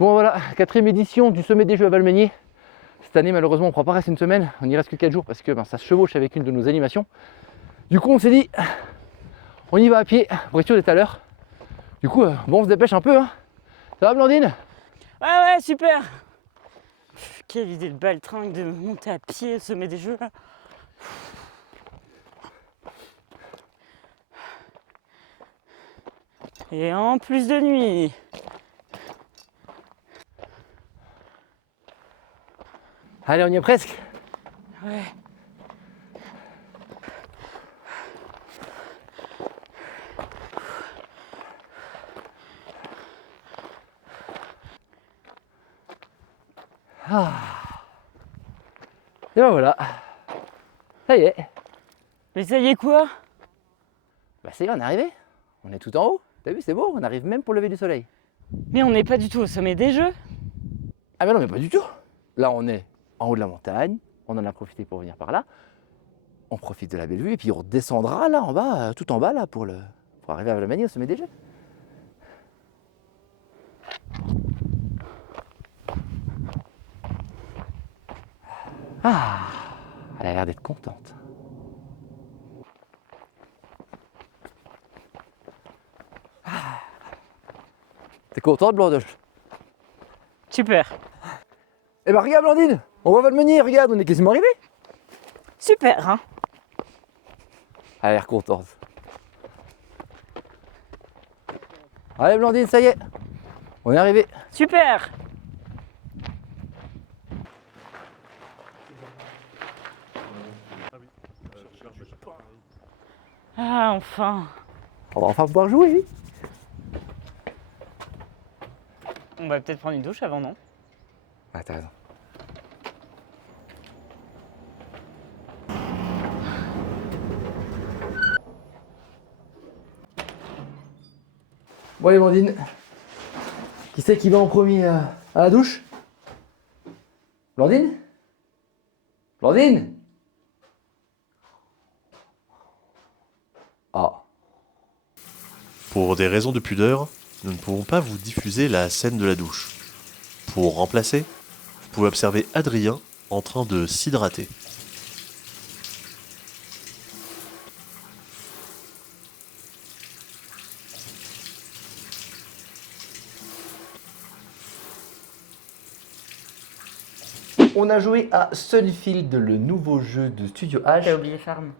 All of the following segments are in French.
Bon voilà, 4e édition du sommet des jeux à Valmeunier. Cette année malheureusement on ne pourra pas rester une semaine, on n'y reste que 4 jours parce que ça se chevauche avec une de nos animations. Du coup on s'est dit, on y va à pied pour être sûr d'être à l'heure. Du coup bon on se dépêche un peu hein. Ça va Blandine? Ouais, super. Quelle idée de baltringue de monter à pied au sommet des jeux là. Et en plus de nuit. Allez on y est presque. Ouais. Et ben voilà, ça y est. Mais ça y est quoi? Bah ça y est on est arrivé, on est tout en haut. T'as vu c'est beau, on arrive même pour le lever du soleil. Mais on n'est pas du tout au sommet des jeux. Ah mais non mais pas du tout. Là on est en haut de la montagne, on en a profité pour venir par là. On profite de la belle vue et puis on redescendra là en bas, tout en bas là pour arriver à Valmeunier au sommet des jeux. Ah, elle a l'air d'être contente. Ah. T'es contente Blandoche? Super. Eh ben regarde Blandine, on voit Valmeunier, regarde, on est quasiment arrivé. Super, hein. Elle a l'air contente. Allez Blandine, ça y est, on est arrivé. Super. Ah, enfin. On va enfin pouvoir jouer. On va peut-être prendre une douche avant, non? Ah t'as raison. Bon allez Blandine, qui c'est qui va en premier à la douche? Blandine? Blandine? Ah. Pour des raisons de pudeur, nous ne pouvons pas vous diffuser la scène de la douche. Pour remplacer, vous pouvez observer Adrien en train de s'hydrater. On a joué à Sunfield, le nouveau jeu de Studio H. T'as oublié Farm.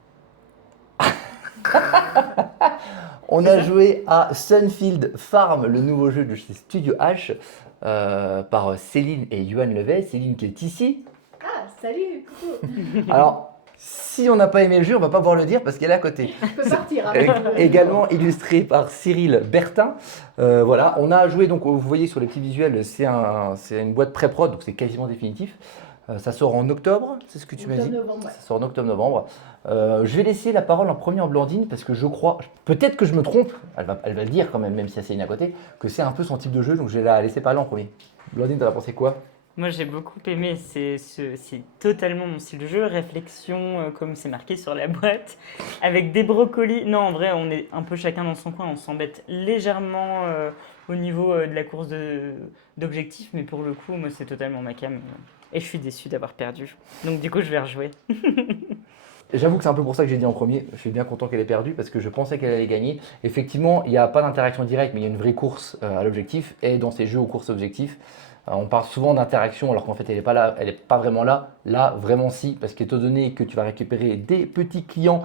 On a joué à Sunfield Farm, le nouveau jeu de chez Studio H, par Céline et Yoann Levet. Céline qui est ici. Ah, salut, coucou. Alors, si on n'a pas aimé le jeu, on va pas pouvoir le dire parce qu'elle est à côté. Je peux partir. Hein. Également illustré par Cyril Bertin. Voilà, on a joué, donc vous voyez sur les petits visuels, c'est une boîte pré-prod, donc c'est quasiment définitif. Ça sort en octobre, c'est ce que tu m'as dit. Octobre-novembre, ouais. Ça sort en octobre-novembre. Je vais laisser la parole en premier en Blandine parce que je crois, peut-être que je me trompe, elle va le dire quand même, même si c'est une à côté, que c'est un peu son type de jeu, donc je vais la laisser parler en premier. Blandine, t'en as pensé quoi? Moi j'ai beaucoup aimé, c'est totalement mon style de jeu, réflexion comme c'est marqué sur la boîte, avec des brocolis. Non en vrai on est un peu chacun dans son coin, on s'embête légèrement au niveau de la course d'objectifs, mais pour le coup moi c'est totalement ma came. Et je suis déçue d'avoir perdu, donc du coup je vais rejouer. J'avoue que c'est un peu pour ça que j'ai dit en premier. Je suis bien content qu'elle ait perdu parce que je pensais qu'elle allait gagner. Effectivement, il n'y a pas d'interaction directe, mais il y a une vraie course à l'objectif. Et dans ces jeux aux courses objectifs, on parle souvent d'interaction alors qu'en fait elle n'est pas là, elle n'est pas vraiment là. Là, vraiment si, parce qu'étant donné que tu vas récupérer des petits clients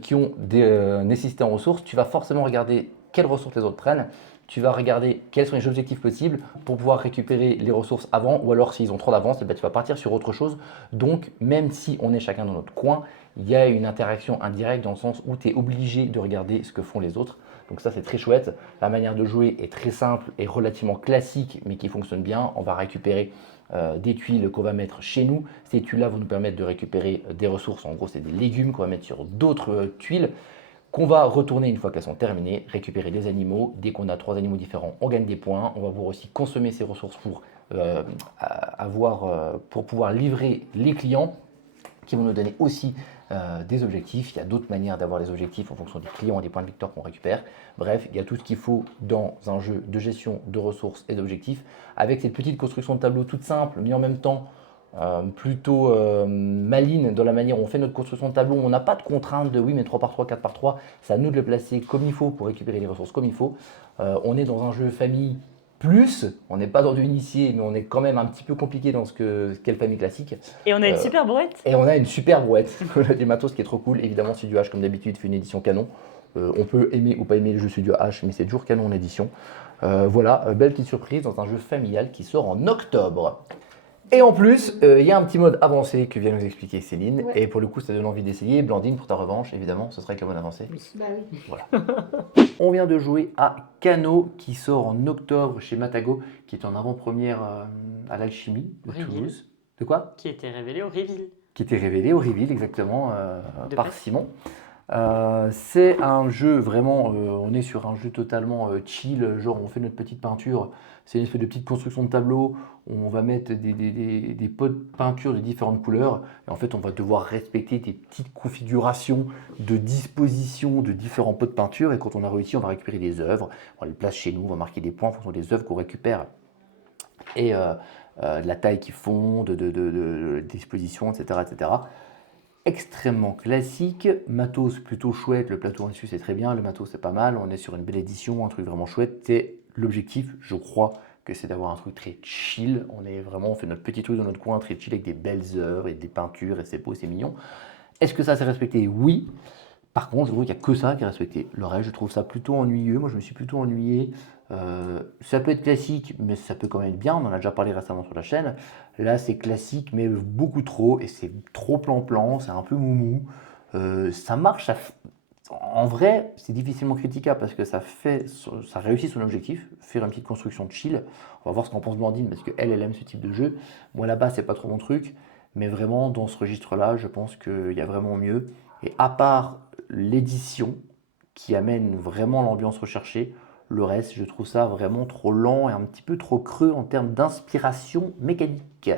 qui ont des nécessités en ressources, tu vas forcément regarder quelles ressources les autres prennent. Tu vas regarder quels sont les objectifs possibles pour pouvoir récupérer les ressources avant, ou alors s'ils ont trop d'avance, tu vas partir sur autre chose. Donc même si on est chacun dans notre coin, il y a une interaction indirecte dans le sens où tu es obligé de regarder ce que font les autres. Donc ça c'est très chouette. La manière de jouer est très simple et relativement classique mais qui fonctionne bien. On va récupérer des tuiles qu'on va mettre chez nous. Ces tuiles-là vont nous permettre de récupérer des ressources. En gros c'est des légumes qu'on va mettre sur d'autres tuiles qu'on va retourner une fois qu'elles sont terminées, récupérer des animaux. Dès qu'on a 3 animaux différents, on gagne des points. On va pouvoir aussi consommer ces ressources pour pouvoir livrer les clients qui vont nous donner aussi des objectifs. Il y a d'autres manières d'avoir les objectifs en fonction des clients et des points de victoire qu'on récupère. Bref, il y a tout ce qu'il faut dans un jeu de gestion de ressources et d'objectifs avec cette petite construction de tableau toute simple, mais en même temps plutôt maligne dans la manière où on fait notre construction de tableau. On n'a pas de contrainte de oui, mais 3 par 3, 4 par 3. C'est à nous de le placer comme il faut pour récupérer les ressources comme il faut. On est dans un jeu famille plus, on n'est pas dans du initié, mais on est quand même un petit peu compliqué dans ce qu'est le famille classique. Et on a une super brouette. Et on a une super brouette. On a du matos qui est trop cool. Évidemment, Studio H, comme d'habitude, fait une édition canon. On peut aimer ou pas aimer le jeu Studio H, mais c'est toujours canon en édition. Voilà, belle petite surprise dans un jeu familial qui sort en octobre. Et en plus, il y a un petit mode avancé que vient nous expliquer Céline. Ouais. Et pour le coup, ça donne envie d'essayer. Blandine, pour ta revanche, évidemment, ce serait avec le mode avancé. Bah oui. Voilà. On vient de jouer à Kano qui sort en octobre chez Matago, qui est en avant-première à l'Alchimie de Reveal. Toulouse. De quoi? Qui était révélé au reveal. Qui était révélé au reveal exactement De par fait. Simon. C'est un jeu vraiment, on est sur un jeu totalement chill, genre on fait notre petite peinture, c'est une espèce de petite construction de tableau, on va mettre des pots de peinture de différentes couleurs, et en fait on va devoir respecter des petites configurations de disposition de différents pots de peinture, et quand on a réussi on va récupérer des œuvres, on les place chez nous, on va marquer des points en fonction des œuvres qu'on récupère, et de la taille qu'ils font, de disposition, etc., etc. Extrêmement classique, matos plutôt chouette, le plateau dessus c'est très bien, le matos c'est pas mal, on est sur une belle édition, un truc vraiment chouette. C'est l'objectif, je crois que c'est d'avoir un truc très chill, on fait notre petit truc dans notre coin très chill avec des belles œuvres et des peintures et c'est beau, c'est mignon. Est-ce que ça c'est respecté? Oui. Par contre, je trouve qu'il n'y a que ça qui est respecté. Le reste, je trouve ça plutôt ennuyeux. Moi, je me suis plutôt ennuyé. Ça peut être classique, mais ça peut quand même être bien. On en a déjà parlé récemment sur la chaîne. Là, c'est classique, mais beaucoup trop. Et c'est trop plan-plan. C'est un peu moumou. Ça marche. En vrai, c'est difficilement critiquable parce que ça réussit son objectif, faire une petite construction de chill. On va voir ce qu'en pense Blandine parce qu'elle aime ce type de jeu. Moi, là-bas, c'est pas trop mon truc. Mais vraiment, dans ce registre-là, je pense qu'il y a vraiment mieux. Et à part l'édition qui amène vraiment l'ambiance recherchée, le reste, je trouve ça vraiment trop lent et un petit peu trop creux en termes d'inspiration mécanique.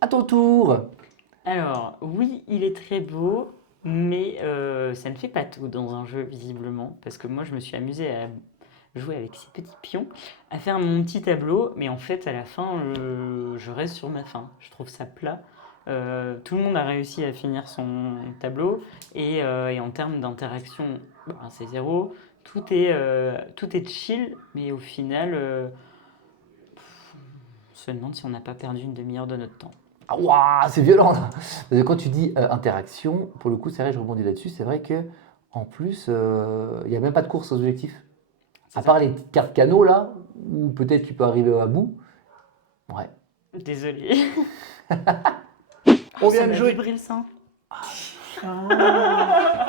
À ton tour! Alors, oui, il est très beau, mais ça ne fait pas tout dans un jeu, visiblement. Parce que moi, je me suis amusée à jouer avec ces petits pions, à faire mon petit tableau, mais en fait, à la fin, je reste sur ma faim. Je trouve ça plat. Tout le monde a réussi à finir son tableau, et en termes d'interaction, c'est zéro. Tout est chill, mais au final, on se demande si on n'a pas perdu une demi-heure de notre temps. Ah, ouah, c'est violent là. Parce que quand tu dis interaction, pour le coup, c'est vrai, je rebondis là-dessus, c'est vrai que en plus, il n'y a même pas de course aux objectifs. À part les cartes canaux là, où peut-être tu peux arriver à bout. Ouais. Désolée. On vient de jouer. Le sein.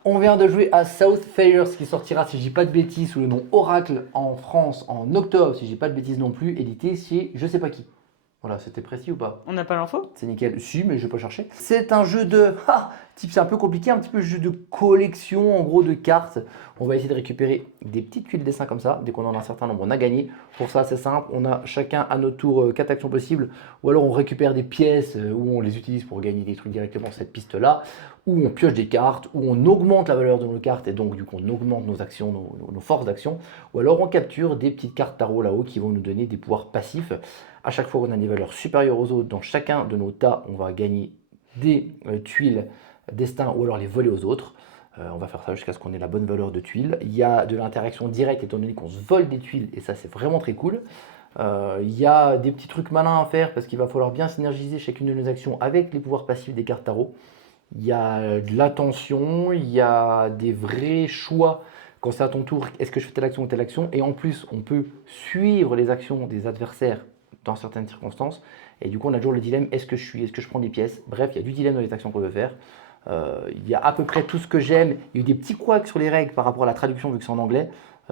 On vient de jouer à South Fires qui sortira, si je dis pas de bêtises, sous le nom Oracle en France en octobre, si je dis pas de bêtises non plus, édité chez je sais pas qui. Voilà, c'était précis ou pas? On n'a pas l'info? C'est nickel. Si, mais je vais pas chercher. C'est un jeu de... type, c'est un peu compliqué, un petit peu jeu de collection, en gros, de cartes. On va essayer de récupérer des petites tuiles dessins comme ça. Dès qu'on en a un certain nombre, on a gagné. Pour ça, c'est simple. On a chacun à notre tour 4 actions possibles. Ou alors, on récupère des pièces où on les utilise pour gagner des trucs directement cette piste-là. Ou on pioche des cartes, ou on augmente la valeur de nos cartes et donc, du coup, on augmente nos actions, nos forces d'action. Ou alors, on capture des petites cartes tarot là-haut qui vont nous donner des pouvoirs passifs. À chaque fois qu'on a des valeurs supérieures aux autres, dans chacun de nos tas, on va gagner des tuiles destin ou alors les voler aux autres. On va faire ça jusqu'à ce qu'on ait la bonne valeur de tuiles. Il y a de l'interaction directe étant donné qu'on se vole des tuiles et ça c'est vraiment très cool. Il y a des petits trucs malins à faire parce qu'il va falloir bien synergiser chacune de nos actions avec les pouvoirs passifs des cartes tarot. Il y a de l'attention, il y a des vrais choix. Quand c'est à ton tour, est-ce que je fais telle action ou telle action? Et en plus, on peut suivre les actions des adversaires dans certaines circonstances. Et du coup, on a toujours le dilemme, est-ce que je prends des pièces? Bref, il y a du dilemme dans les actions qu'on veut faire. Il y a à peu près tout ce que j'aime. Il y a eu des petits couacs sur les règles par rapport à la traduction vu que c'est en anglais.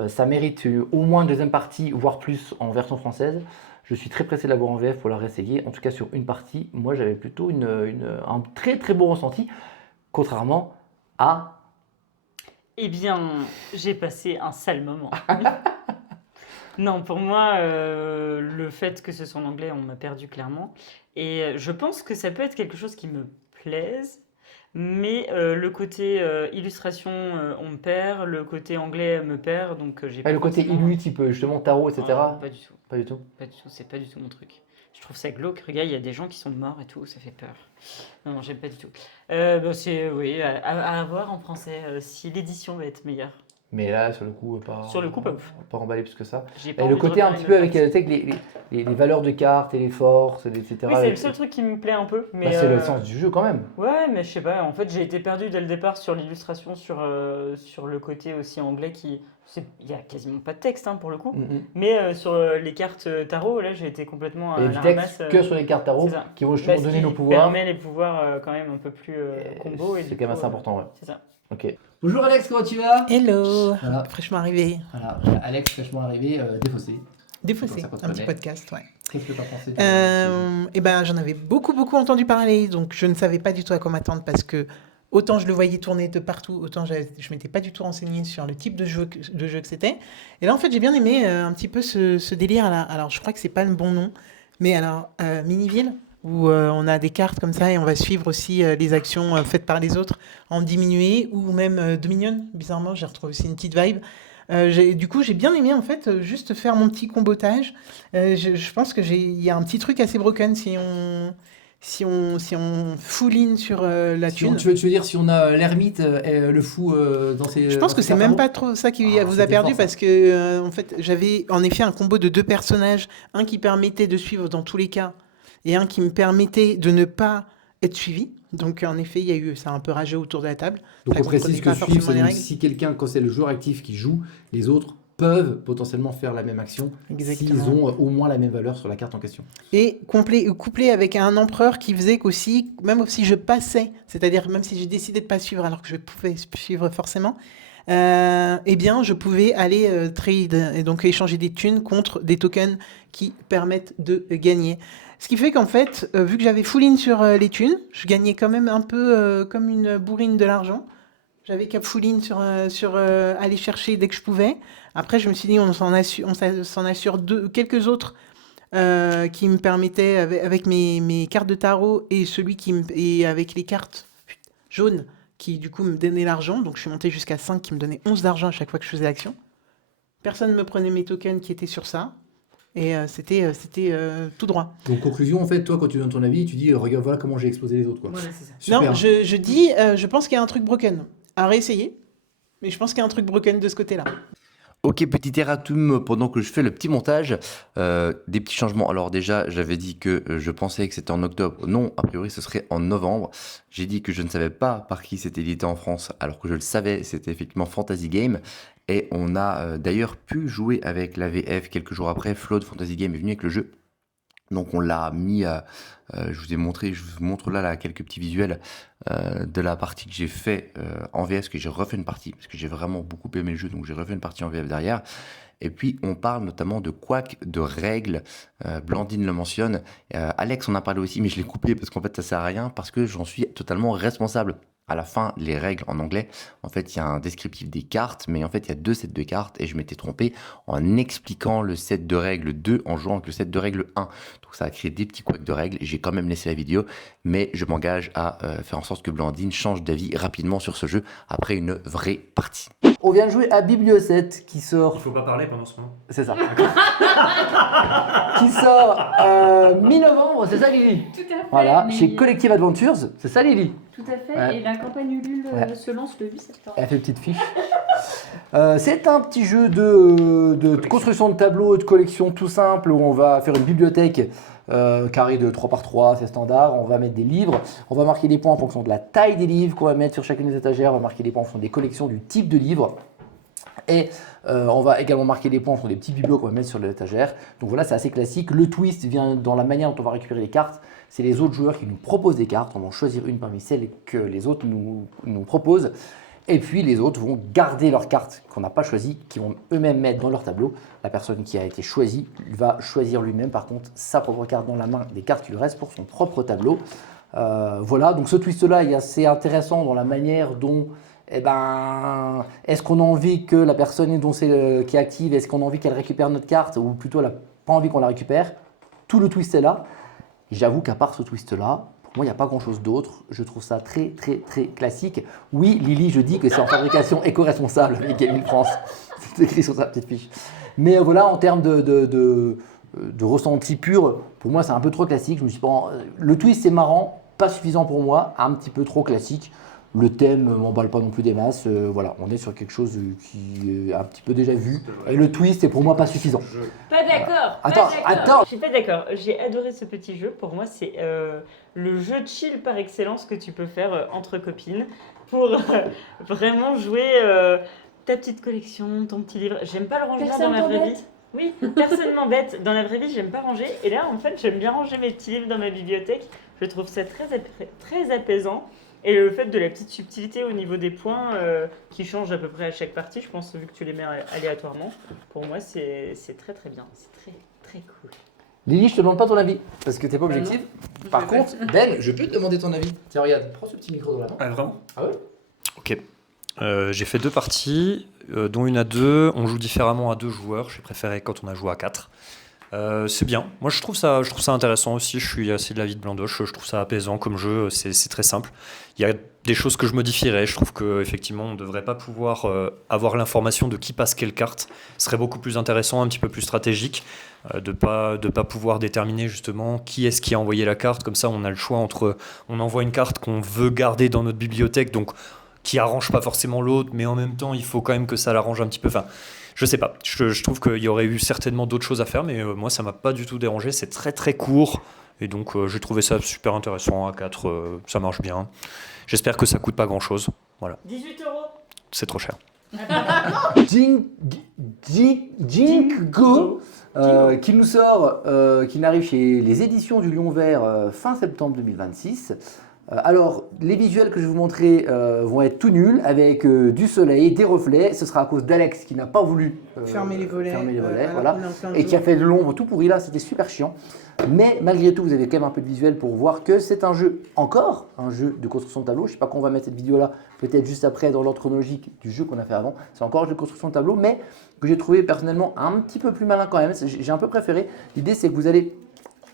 Ça mérite au moins une deuxième partie, voire plus en version française. Je suis très pressé de l'avoir en VF pour la réessayer. En tout cas, sur une partie, moi, j'avais plutôt un très très bon ressenti, contrairement à... Eh bien, j'ai passé un sale moment. Non, pour moi, le fait que ce soit en anglais, on m'a perdu clairement. Et je pense que ça peut être quelque chose qui me plaise. Mais le côté illustration, on me perd, le côté anglais me perd, donc j'ai Ah, pas le côté forcément- Inuit, type justement tarot, etc. Ah, pas du tout, Pas du tout. pas du tout, c'est pas du tout mon truc. Je trouve ça glauque, regarde, il y a des gens qui sont morts et tout, ça fait peur. Non, j'aime pas du tout. C'est, oui, à voir en français, si l'édition va être meilleure. Mais là, sur le coup, pas. Sur le coup, pas ouf. Pas emballé plus que ça. J'ai pas Et le envie de côté un refaire petit une peu autre avec partie. tu sais, que les valeurs de cartes et les forces, etc. Oui, c'est le seul truc qui me plaît un peu, mais... Bah, c'est le sens du jeu quand même. Ouais, mais je sais pas, en fait j'ai été perdu dès le départ sur l'illustration, sur le côté aussi anglais qui... Il y a quasiment pas de texte pour le coup, Mhm. mais sur les cartes tarot, là j'ai été complètement à Il y a la du texte ramasse. que sur les cartes tarot c'est ça. qui vont Bah, justement ce donner qui nos pouvoirs. permet les pouvoirs quand même un peu plus combo. Et C'est du quand même coup, assez important, ouais. C'est ça. Ok. Bonjour Alex, comment tu vas? Hello, Voilà. fraîchement arrivé, Voilà, Alex, fraîchement arrivé, défaussé. défaussé, C'est comme ça qu'on un se petit connaît. podcast, ouais. Qu'est-ce que tu as pensé Eh ben, j'en avais beaucoup entendu parler, donc je ne savais pas du tout à quoi m'attendre parce que autant je le voyais tourner de partout, autant je m'étais pas du tout renseignée sur le type de jeu que c'était. Et là, en fait, j'ai bien aimé un petit peu ce délire là. Alors, je crois que c'est pas le bon nom, mais alors Miniville, où on a des cartes comme ça et on va suivre aussi les actions faites par les autres en diminué, ou même Dominion. Bizarrement, j'ai retrouvé aussi une petite vibe. Du coup, j'ai bien aimé en fait juste faire mon petit combotage. Je pense que il y a un petit truc assez broken si on full in sur la tu, veux, thune. tu veux dire si on a l'ermite et le fou dans ses. Je pense que c'est même pas trop ça qui Ah, vous a c'était perdu fort, ça. parce que en fait j'avais en effet un combo de 2 personnages, un qui permettait de suivre dans tous les cas et un qui me permettait de ne pas être suivi. Donc en effet il y a eu ça a un peu rageux autour de la table. Donc Ça on précise comprenait que pas suivre, forcément c'est les donc règles. si quelqu'un, quand c'est le joueur actif qui joue, les autres peuvent potentiellement faire la même action Exactement. s'ils ont au moins la même valeur sur la carte en question. Et couplé avec un empereur qui faisait qu'aussi, même si je passais, c'est-à-dire même si j'ai décidé de pas suivre alors que je pouvais suivre forcément, eh bien je pouvais aller trade et donc échanger des thunes contre des tokens qui permettent de gagner. Ce qui fait qu'en fait, vu que j'avais full in sur les thunes, je gagnais quand même un peu comme une bourrine de l'argent. J'avais cap full in sur aller chercher dès que je pouvais. Après, je me suis dit, on s'en assure quelques autres qui me permettaient, avec mes cartes de tarot et et avec les cartes jaunes, qui du coup me donnaient l'argent. Donc je suis monté jusqu'à 5 qui me donnaient 11 d'argent à chaque fois que je faisais l'action. Personne ne me prenait mes tokens qui étaient sur ça. Et c'était tout droit. Donc conclusion, en fait, toi quand tu donnes ton avis, tu dis regarde voilà comment j'ai explosé les autres quoi. Voilà, c'est ça. Super. Non, je dis, je pense qu'il y a un truc broken à réessayer. Mais je pense qu'il y a un truc broken de ce côté-là. Ok, petit erratum pendant que je fais le petit montage, des petits changements. Alors déjà, j'avais dit que je pensais que c'était en octobre. Non, a priori, ce serait en novembre. J'ai dit que je ne savais pas par qui c'était édité en France, alors que je le savais, c'était effectivement Fantasy Game. Et on a d'ailleurs pu jouer avec la VF quelques jours après. Flo de Fantasy Game est venu avec le jeu. Donc on l'a mis, je vous montre là quelques petits visuels de la partie que j'ai fait en VF, parce que j'ai refait une partie, parce que j'ai vraiment beaucoup aimé le jeu, donc j'ai refait une partie en VF derrière. Et puis on parle notamment de couac, de règles, Blandine le mentionne, Alex en a parlé aussi, mais je l'ai coupé parce qu'en fait ça sert à rien, parce que j'en suis totalement responsable. À la fin, les règles en anglais, en fait, il y a un descriptif des cartes, mais en fait, il y a 2 sets de cartes, et je m'étais trompé en expliquant le set de règles 2 en jouant avec le set de règles 1. Donc ça a créé des petits couacs de règles, j'ai quand même laissé la vidéo, mais je m'engage à faire en sorte que Blandine change d'avis rapidement sur ce jeu après une vraie partie. On vient de jouer à Bibliocette qui sort. Il faut pas parler pendant ce moment. C'est ça. Qui sort mi-novembre, c'est ça Lily? Tout à fait. Voilà, mais- chez Collective Adventures, c'est ça Lily? Tout à fait. Ouais. Et la campagne Ulule Ouais. se lance le 8 septembre. Elle fait une petite fiche. C'est un petit jeu de construction de tableaux et de collection tout simple où on va faire une bibliothèque carrée de 3 par 3, c'est standard. On va mettre des livres, on va marquer des points en fonction de la taille des livres qu'on va mettre sur chacune des étagères, on va marquer des points en fonction des collections, du type de livre. Et on va également marquer des points en fonction des petits bibelots qu'on va mettre sur l'étagère. Donc voilà, c'est assez classique. Le twist vient dans la manière dont on va récupérer les cartes. C'est les autres joueurs qui nous proposent des cartes. On va en choisir une parmi celles que les autres nous proposent. Et puis les autres vont garder leurs cartes qu'on n'a pas choisies, qui vont eux-mêmes mettre dans leur tableau. La personne qui a été choisie va choisir lui-même par contre sa propre carte dans la main, des cartes qui lui restent pour son propre tableau. Voilà, donc ce twist-là est assez intéressant dans la manière dont, est-ce qu'on a envie que la personne qui est active, est-ce qu'on a envie qu'elle récupère notre carte ou plutôt elle n'a pas envie qu'on la récupère. Tout le twist est là. J'avoue qu'à part ce twist-là, pour Moi, il n'y a pas grand-chose d'autre. Je trouve ça très, très, très classique. Oui, Lily, je dis que c'est en fabrication éco-responsable avec Gaming France. C'est écrit sur sa petite fiche. Mais voilà, en termes de ressenti pur, pour moi, c'est un peu trop classique. Je me suis pas... Le twist, c'est marrant, pas suffisant pour moi, un petit peu trop classique. Le thème m'emballe pas non plus des masses. Voilà, on est sur quelque chose qui est un petit peu déjà vu. Et le twist est pour moi pas suffisant. Pas d'accord. Attends. Je suis pas d'accord. J'ai adoré ce petit jeu. Pour moi, c'est le jeu chill par excellence que tu peux faire entre copines pour vraiment jouer ta petite collection, ton petit livre. J'aime pas le rangement dans la vraie vie. Oui, personne m'embête. Dans la vraie vie, j'aime pas ranger. Et là, en fait, j'aime bien ranger mes petits livres dans ma bibliothèque. Je trouve ça très apaisant. Et le fait de la petite subtilité au niveau des points qui change à peu près à chaque partie, je pense, vu que tu les mets aléatoirement, pour moi, c'est très très bien. C'est très très cool. Lily, je te demande pas ton avis parce que t'es pas objective. non. Par contre, Ben, je peux te demander ton avis. Tiens, regarde, prends ce petit micro dans la main. Ah, vraiment? Ah ouais? Ok. J'ai fait 2 parties, dont une à 2. On joue différemment à 2 joueurs. J'ai préféré quand on a joué à 4. C'est bien. Moi, je trouve ça intéressant aussi. Je suis assez de l'avis de Blandoche. Je trouve ça apaisant comme jeu. C'est très simple. Il y a des choses que je modifierais. Je trouve qu'effectivement, on ne devrait pas pouvoir avoir l'information de qui passe quelle carte. Ce serait beaucoup plus intéressant, un petit peu plus stratégique, de pas pouvoir déterminer justement qui est-ce qui a envoyé la carte. Comme ça, on a le choix entre on envoie une carte qu'on veut garder dans notre bibliothèque, donc qui arrange pas forcément l'autre, mais en même temps, il faut quand même que ça l'arrange un petit peu. Enfin, je sais pas. Je trouve qu'il y aurait eu certainement d'autres choses à faire, mais moi, ça m'a pas du tout dérangé. C'est très très court, et donc j'ai trouvé ça super intéressant. À 4, ça marche bien. J'espère que ça coûte pas grand-chose. Voilà. 18 €. C'est trop cher. Jingo, qui nous sort, qui n'arrive chez les éditions du Lion Vert fin septembre 2026. Alors, les visuels que je vais vous montrer vont être tout nuls, avec du soleil, des reflets. Ce sera à cause d'Alex qui n'a pas voulu Fermer les volets, voilà, et qui a fait de l'ombre tout pourri là, c'était super chiant. Mais malgré tout, vous avez quand même un peu de visuel pour voir que c'est un jeu, encore un jeu de construction de tableau. Je ne sais pas quand on va mettre cette vidéo là, peut-être juste après dans l'ordre chronologique du jeu qu'on a fait avant. C'est encore un jeu de construction de tableau, mais que j'ai trouvé personnellement un petit peu plus malin quand même. J'ai un peu préféré. L'idée, c'est que vous allez...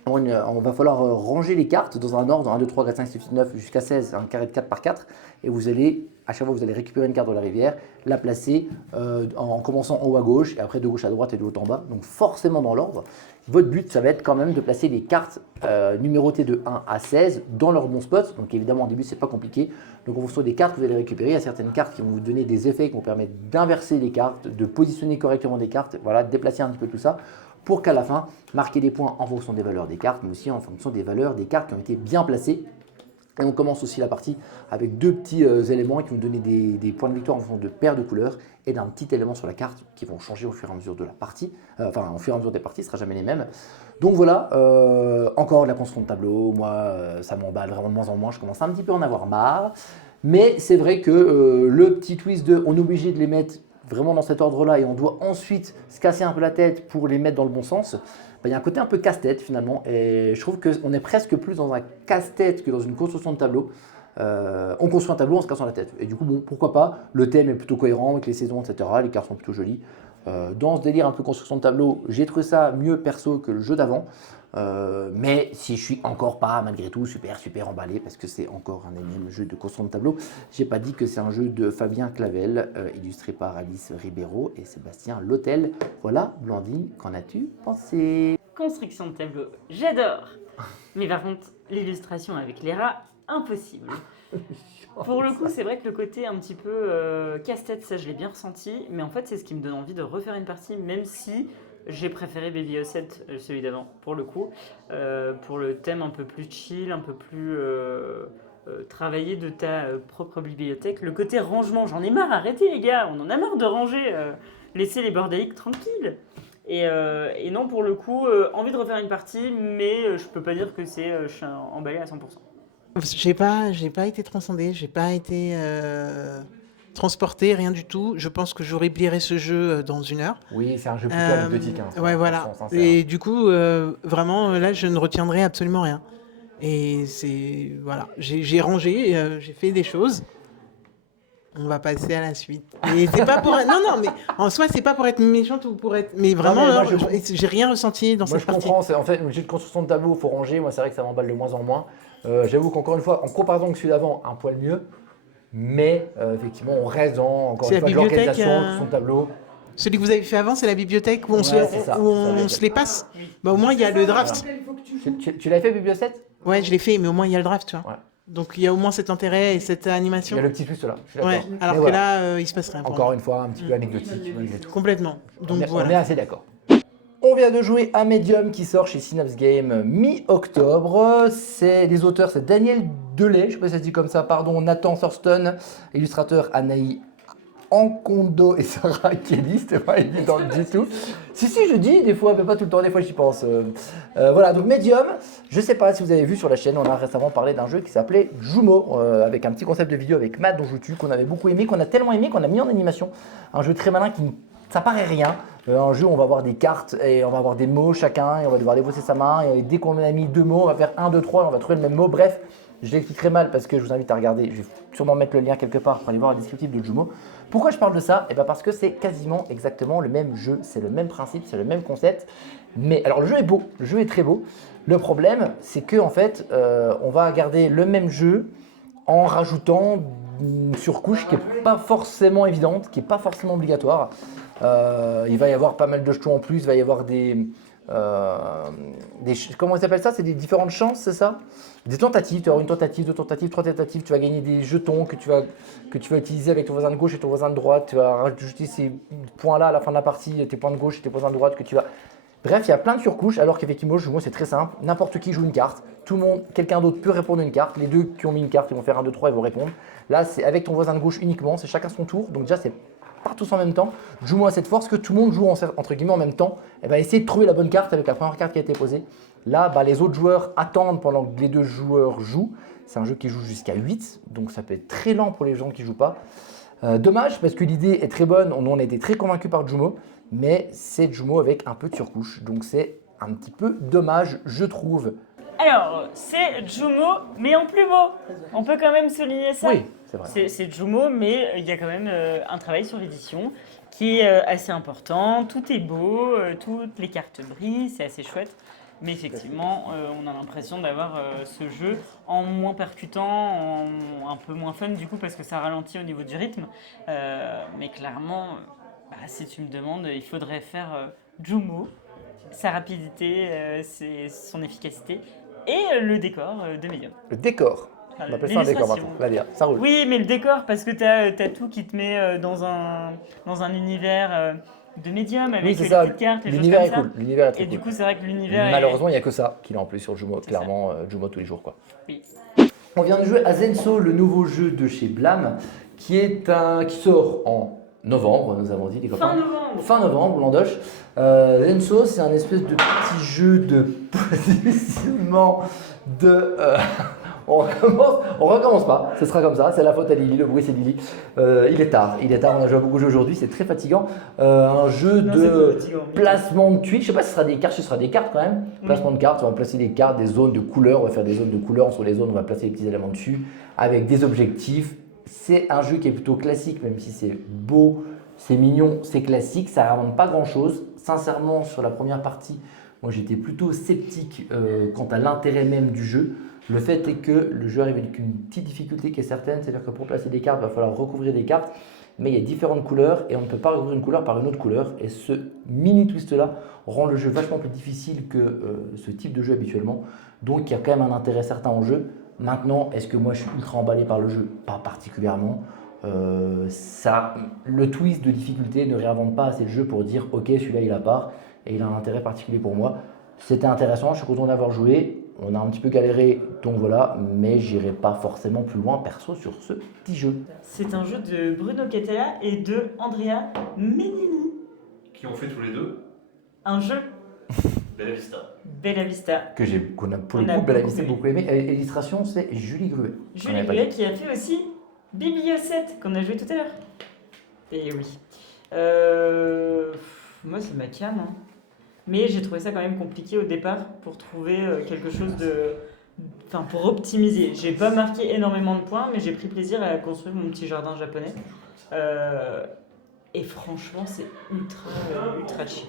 On va falloir ranger les cartes dans un ordre 1, 2, 3, 4, 5, 6, 7, 9 jusqu'à 16, un carré de 4 par 4. Et vous allez, à chaque fois, vous allez récupérer une carte de la rivière, la placer en commençant en haut à gauche et après de gauche à droite et de haut en bas. Donc forcément dans l'ordre. Votre but, ça va être quand même de placer les cartes numérotées de 1 à 16 dans leur bon spot. Donc évidemment, au début, c'est pas compliqué. Donc en fonction des cartes que vous allez récupérer, il y a certaines cartes qui vont vous donner des effets qui vont permettre d'inverser les cartes, de positionner correctement des cartes, voilà, de déplacer un petit peu tout ça, pour qu'à la fin, marquer des points en fonction des valeurs des cartes, mais aussi en fonction des valeurs des cartes qui ont été bien placées. Et on commence aussi la partie avec 2 petits éléments qui vont donner des points de victoire en fonction de paires de couleurs et d'un petit élément sur la carte qui vont changer au fur et à mesure de la partie, au fur et à mesure des parties, ce ne sera jamais les mêmes. Donc voilà, encore de la construction de tableau, moi ça m'emballe vraiment de moins en moins, je commence un petit peu à en avoir marre. Mais c'est vrai que le petit twist de on est obligé de les mettre vraiment dans cet ordre-là et on doit ensuite se casser un peu la tête pour les mettre dans le bon sens, il y a un côté un peu casse-tête finalement et je trouve qu'on est presque plus dans un casse-tête que dans une construction de tableau. On construit un tableau en se cassant la tête et du coup bon, pourquoi pas, le thème est plutôt cohérent avec les saisons, etc. Les cartes sont plutôt jolies. Dans ce délire un peu construction de tableau, j'ai trouvé ça mieux perso que le jeu d'avant. Mais si je suis encore pas malgré tout super emballé parce que c'est encore un énième jeu de construction de tableau, j'ai pas dit que c'est un jeu de Fabien Clavel illustré par Alice Ribeiro et Sébastien Lotel. Voilà, Blandine, qu'en as-tu pensé? Construction de tableau, j'adore. Mais par contre, l'illustration avec les rats, impossible. Pour le coup, c'est vrai que le côté un petit peu casse-tête, ça je l'ai bien ressenti, mais en fait c'est ce qui me donne envie de refaire une partie, même si j'ai préféré Baby Osset, celui d'avant, pour le coup, pour le thème un peu plus chill, un peu plus travaillé de ta propre bibliothèque. Le côté rangement, j'en ai marre, arrêtez les gars, on en a marre de ranger, laissez les bordéliques tranquilles. Et non, pour le coup, envie de refaire une partie, mais je peux pas dire que je suis emballé à 100%. J'ai pas été transcendé, j'ai pas été transporté, rien du tout. Je pense que j'aurais oublié ce jeu dans 1 heure. Oui, c'est un jeu plutôt anecdotique. Ouais, voilà. Et du coup, vraiment, là, je ne retiendrai absolument rien. Et c'est... Voilà. J'ai rangé, j'ai fait des choses. On va passer à la suite. Et c'est pas pour être... Non, mais en soi, c'est pas pour être méchante ou pour être... Mais vraiment, mais moi, alors, j'ai rien ressenti dans Moi, cette je partie. comprends. C'est en fait le jeu de construction de tableau, il faut ranger. Moi, c'est vrai que ça m'emballe de moins en moins. J'avoue qu'encore une fois, en comparaison avec celui d'avant, un poil mieux. Mais effectivement, on reste dans encore C'est une la fois de bibliothèque, l'organisation, construction de tableau. Celui que vous avez fait avant, c'est la bibliothèque où on, Ouais, se, c'est ça, où c'est on ça, se les passe. Bah, au moins, il y a le draft. Il faut que tu joues. Tu l'avais fait, Biblio 7? Ouais, je l'ai fait, mais au moins, il y a le draft, tu vois. Ouais. Donc, il y a au moins cet intérêt et cette Il animation. y a le petit plus là, je suis d'accord. Ouais, alors Mais que voilà. là, il se passe rien. pour Encore moi. une fois, un petit peu anecdotique malgré tout. Complètement. Donc, On est voilà. assez d'accord. On vient de jouer à Medium qui sort chez Synapse Game mi-octobre. Les auteurs, c'est Daniel Delay, je ne sais pas si ça se dit comme ça, pardon, Nathan Thurston, illustrateur Anaï Ankondo et Sarah Kelly, c'était pas évident du tout. Si, je dis des fois, mais pas tout le temps, des fois j'y pense. Voilà, donc Medium, je sais pas si vous avez vu sur la chaîne, on a récemment parlé d'un jeu qui s'appelait Jumo, avec un petit concept de vidéo avec Matt Donjoutu, qu'on avait beaucoup aimé, qu'on a tellement aimé qu'on a mis en animation. Un jeu très malin qui ça paraît rien. Un jeu où on va avoir des cartes et on va avoir des mots chacun et on va devoir défausser sa main. Et dès qu'on a mis 2 mots, on va faire 1, 2, 3 et on va trouver le même mot. Bref, je l'expliquerai mal parce que je vous invite à regarder. Je vais sûrement mettre le lien quelque part pour aller voir le descriptif de Jumo. Pourquoi je parle de ça? Et bien parce que c'est quasiment exactement le même jeu. C'est le même principe, c'est le même concept. Mais alors le jeu est beau, le jeu est très beau. Le problème, c'est que en fait, on va garder le même jeu en rajoutant une surcouche qui n'est pas forcément évidente, qui n'est pas forcément obligatoire. Il va y avoir pas mal de jetons en plus, il va y avoir comment on appelle ça? C'est des différentes chances, c'est ça? Des tentatives, tu vas avoir une tentative, 2 tentatives, 3 tentatives, tu vas gagner des jetons que tu vas utiliser avec ton voisin de gauche et ton voisin de droite, tu vas rajouter ces points-là à la fin de la partie, tes points de gauche et tes points de droite que tu vas... Bref, il y a plein de surcouches, alors qu'effectivement, moi c'est très simple, n'importe qui joue une carte, tout le monde, quelqu'un d'autre peut répondre à une carte, les deux qui ont mis une carte, ils vont faire 1, 2, 3, ils vont répondre. Là, c'est avec ton voisin de gauche uniquement, c'est chacun son tour, donc déjà c'est pas tous en même temps. Joue-moi cette force que tout le monde joue entre guillemets en même temps. Et ben essayez de trouver la bonne carte avec la première carte qui a été posée. Là, les autres joueurs attendent pendant que les 2 joueurs jouent. C'est un jeu qui joue jusqu'à 8, donc ça peut être très lent pour les gens qui jouent pas. Dommage parce que l'idée est très bonne, on a été très convaincus par Jumo, mais c'est Jumo avec un peu de surcouche, donc c'est un petit peu dommage, je trouve. Alors, c'est Jumo, mais en plus beau. On peut quand même souligner ça. Oui, c'est vrai. C'est Jumo, mais il y a quand même un travail sur l'édition qui est assez important. Tout est beau, toutes les cartes brillent, c'est assez chouette. Mais effectivement, on a l'impression d'avoir ce jeu en moins percutant, un peu moins fun du coup, parce que ça ralentit au niveau du rythme. Mais clairement, si tu me demandes, il faudrait faire Jumo, sa rapidité, son efficacité et le décor de Medium. Le décor. Enfin, On appelle ça un décor l'illustration. maintenant. Là, bien, ça roule. Oui, mais le décor, parce que t'as tout qui te met dans un univers de médium avec Oui, c'est les ça. petites cartes, les choses L'univers comme est ça. cool. L'univers est très Et du cool. coup, c'est vrai que l'univers Malheureusement, il n'y a que ça qu'il a en plus sur Jumo. C'est Clairement, Jumo tous les jours, quoi. Oui. On vient de jouer à Zenso, le nouveau jeu de chez Blam, qui sort en novembre, nous avons dit, les copains. Fin novembre. Fin novembre, Landoche. Zenso, c'est un espèce de petit jeu de positionnement de... on recommence pas, ce sera comme ça, c'est la faute à Lily, le bruit c'est Lily. Il est tard, on a joué à beaucoup de jeux aujourd'hui, c'est très fatigant. Un jeu Non, c'est de pas fatigant. placement de tuiles, je sais pas si ce sera des cartes quand même. Oui. Placement de cartes, on va placer des cartes, des zones de couleurs, on va faire des zones de couleurs, sur les zones on va placer des petits éléments dessus, avec des objectifs. C'est un jeu qui est plutôt classique, même si c'est beau, c'est mignon, c'est classique, ça ne ramène pas grand chose. Sincèrement, sur la première partie, moi j'étais plutôt sceptique quant à l'intérêt même du jeu. Le fait est que le jeu arrive avec une petite difficulté qui est certaine, c'est-à-dire que pour placer des cartes, il va falloir recouvrir des cartes, mais il y a différentes couleurs et on ne peut pas recouvrir une couleur par une autre couleur. Et ce mini twist-là rend le jeu vachement plus difficile que ce type de jeu habituellement. Donc il y a quand même un intérêt certain en jeu. Maintenant, est-ce que moi je suis ultra emballé par le jeu? Pas particulièrement. Le twist de difficulté ne réinvente pas assez le jeu pour dire ok, celui-là il a part et il a un intérêt particulier pour moi. C'était intéressant, je suis content d'avoir joué. On a un petit peu galéré, donc voilà, mais j'irai pas forcément plus loin perso sur ce petit jeu. C'est un jeu de Bruno Catella et de Andrea Menini. Qui ont fait tous les deux Un jeu Bella Vista. Bella Vista. Qu'on a pour le On a coup, Bella beaucoup Vista, aimé. beaucoup aimé. Et l'illustration, c'est Julie Gruet. On Julie l'avait pas Goulet dit. qui a fait aussi Biblio 7 qu'on a joué tout à l'heure. Et oui. Moi c'est ma cam. Hein. Mais j'ai trouvé ça quand même compliqué au départ pour trouver quelque chose Enfin, pour optimiser. J'ai pas marqué énormément de points, mais j'ai pris plaisir à construire mon petit jardin japonais. Et franchement, c'est ultra chill.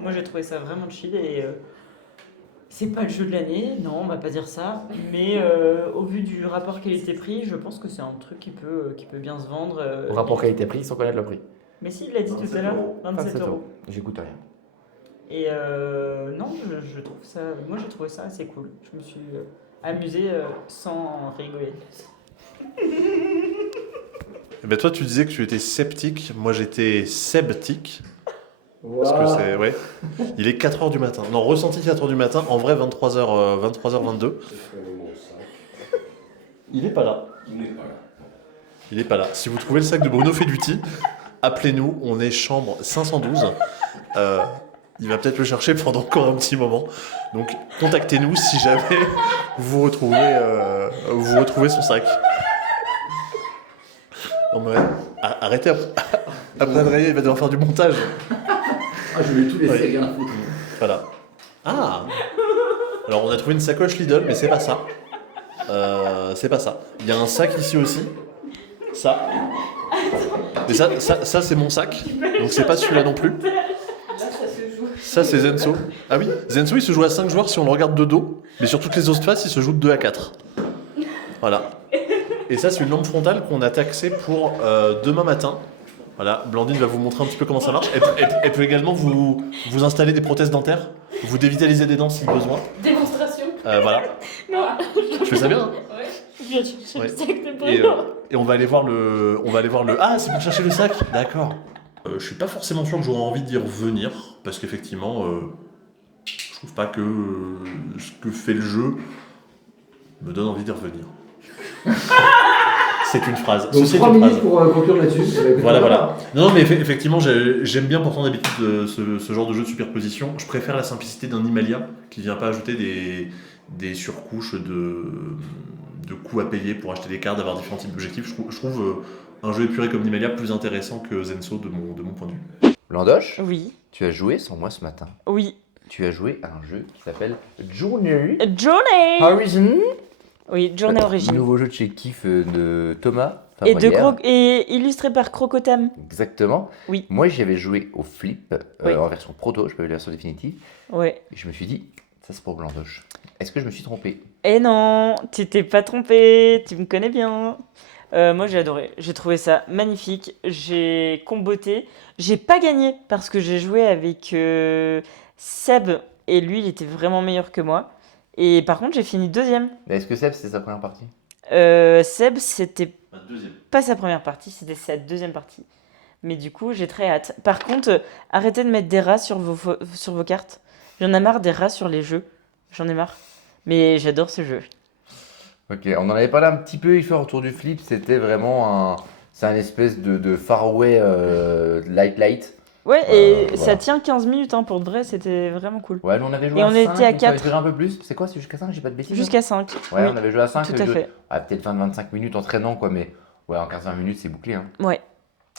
Moi, j'ai trouvé ça vraiment chill et c'est pas le jeu de l'année, non, on va pas dire ça. Mais au vu du rapport qualité-prix, je pense que c'est un truc qui peut bien se vendre. Au rapport qualité-prix sans connaître le prix. Mais si, il l'a dit tout à l'heure, 27 euros. J'écoute rien. Et non, je trouve ça. Moi, j'ai trouvé ça assez cool. Je me suis amusé sans rigoler. Eh ben toi, tu disais que tu étais sceptique. Moi, j'étais sceptique. Parce que c'est. Ouais. Il est 4h du matin. Non, ressenti 4h du matin. En vrai, 23h22. Il est pas là. Il est pas là. Si vous trouvez le sac de Bruno Feduti, appelez-nous. On est chambre 512. Il va peut-être le chercher pendant encore un petit moment. Donc, contactez-nous si jamais vous retrouvez son sac. Non, mais arrêtez. Après Adrien, il va devoir faire du montage. Ah, je vais tous les Ouais. sacs. Voilà. Ah. Alors, on a trouvé une sacoche Lidl, mais c'est pas ça. C'est pas ça. Il y a un sac ici aussi. Ça. Mais ça c'est mon sac. Donc, c'est pas celui-là non plus. Ça, c'est Zenso. Ah oui, Zenso, il se joue à 5 joueurs si on le regarde de dos. Mais sur toutes les autres faces, il se joue de 2 à 4. Voilà. Et ça, c'est une lampe frontale qu'on a taxée pour demain matin. Voilà, Blandine va vous montrer un petit peu comment ça marche. Elle peut également vous installer des prothèses dentaires, vous dévitaliser des dents si besoin. Démonstration. Voilà. Non. Je fais ça bien, hein. Ouais. Je viens de chercher Ouais. le sac de Et, Bruno. et on va aller voir le. Ah, c'est pour chercher le sac. D'accord. Je suis pas forcément sûr que j'aurais envie d'y revenir parce qu'effectivement, je trouve pas que ce que fait le jeu me donne envie d'y revenir. C'est une phrase. Donc Ceci est 3 une minutes phrase. pour conclure là-dessus. Voilà. Non, mais effectivement, j'aime bien pourtant d'habitude ce genre de jeu de superposition. Je préfère la simplicité d'un Imalia qui vient pas ajouter des surcouches de coûts à payer pour acheter des cartes, d'avoir différents types d'objectifs. Je trouve un jeu épuré comme Imalia plus intéressant que Zenso de mon point de vue. Landoche, Oui, tu as joué sans moi ce matin. oui. Tu as joué à un jeu qui s'appelle Journey Journey. Horizon. Oui, Journey Origin. Nouveau jeu de chez Kiff de Thomas. Et illustré par Crocotam. Exactement. Oui. Moi, j'y avais joué au Flip Oui. en version proto, je peux eu la version définitive. Ouais. Et je me suis dit, ça c'est pour Blandoche. Est-ce que je me suis trompé? Eh non, tu t'es pas trompé, tu me connais bien. Moi j'ai adoré, j'ai trouvé ça magnifique, j'ai comboté. J'ai pas gagné parce que j'ai joué avec Seb et lui il était vraiment meilleur que moi. Et par contre j'ai fini deuxième. Est-ce que Seb, c'est sa première partie? Seb c'était Deuxième. pas sa première partie, c'était sa deuxième partie. Mais du coup j'ai très hâte. Par contre, arrêtez de mettre des rats sur vos cartes. J'en ai marre des rats sur les jeux, j'en ai marre. Mais j'adore ce jeu. Ok, on en avait parlé un petit peu, il fait autour du Flip, c'était vraiment c'est un espèce de faraway light. Ouais, et voilà. ça tient 15 minutes hein, pour de vrai, c'était vraiment cool. Ouais, nous on avait joué Et à on 5, était à donc ça avait 4. duré un peu plus. C'est quoi, c'est jusqu'à 5, j'ai pas de bêtises? Jusqu'à 5. Ouais, oui. on avait joué à 5. Tout à fait. Peut-être 20-25 minutes entraînant quoi, mais ouais, en 15-20 minutes c'est bouclé. Hein. Ouais,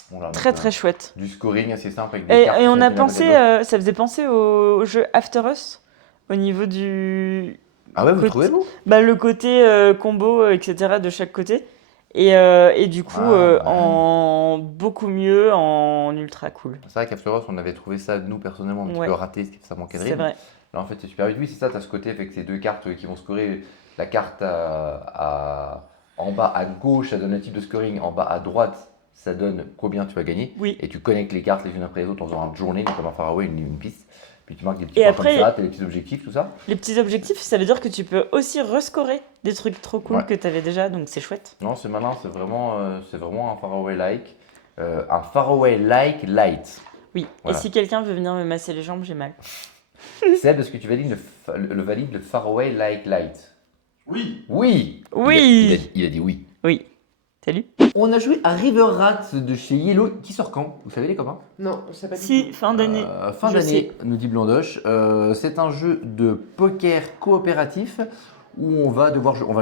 Voilà, très donc, très chouette. Du scoring assez simple avec des cartes. Et on qui a sont pensé, pénales ça faisait penser au jeu After Us, au niveau du... Ah ouais, vous côté- trouvez vous? Bah, le côté combo, etc. de chaque côté. Et du coup, Ouais. en beaucoup mieux, en ultra cool. C'est vrai qu'After Us, on avait trouvé ça, nous personnellement, un petit Ouais. peu raté, parce que ça manquait de C'est rythme. vrai. Là, en fait, c'est super vite. Oui, c'est ça, tu as ce côté avec ces deux cartes qui vont scorer. La carte en bas à gauche, ça donne un type de scoring. En bas à droite, ça donne combien tu vas gagner. Oui. Et tu connectes les cartes les unes après les autres en faisant une journée, comme un faraway, une piste. Puis tu marques des petits Et points après- comme ça, tu as des petits objectifs, tout ça. Les petits objectifs, ça veut dire que tu peux aussi rescorer des trucs trop cool Ouais. que tu avais déjà, donc c'est chouette. Non, c'est malin, c'est vraiment un faraway-like. Un faraway-like light. Oui. Voilà. Et si quelqu'un veut venir me masser les jambes, j'ai mal. Seb, est-ce que tu valides le valide le faraway-like light? Oui. Oui. Oui. Il a dit oui. Oui. Salut. On a joué à River Rat de chez Yellow qui sort quand? Vous savez les copains? Non, je sais pas du Si, fin d'année. Fin Je d'année, nous dit Blandoche. C'est un jeu de poker coopératif où on va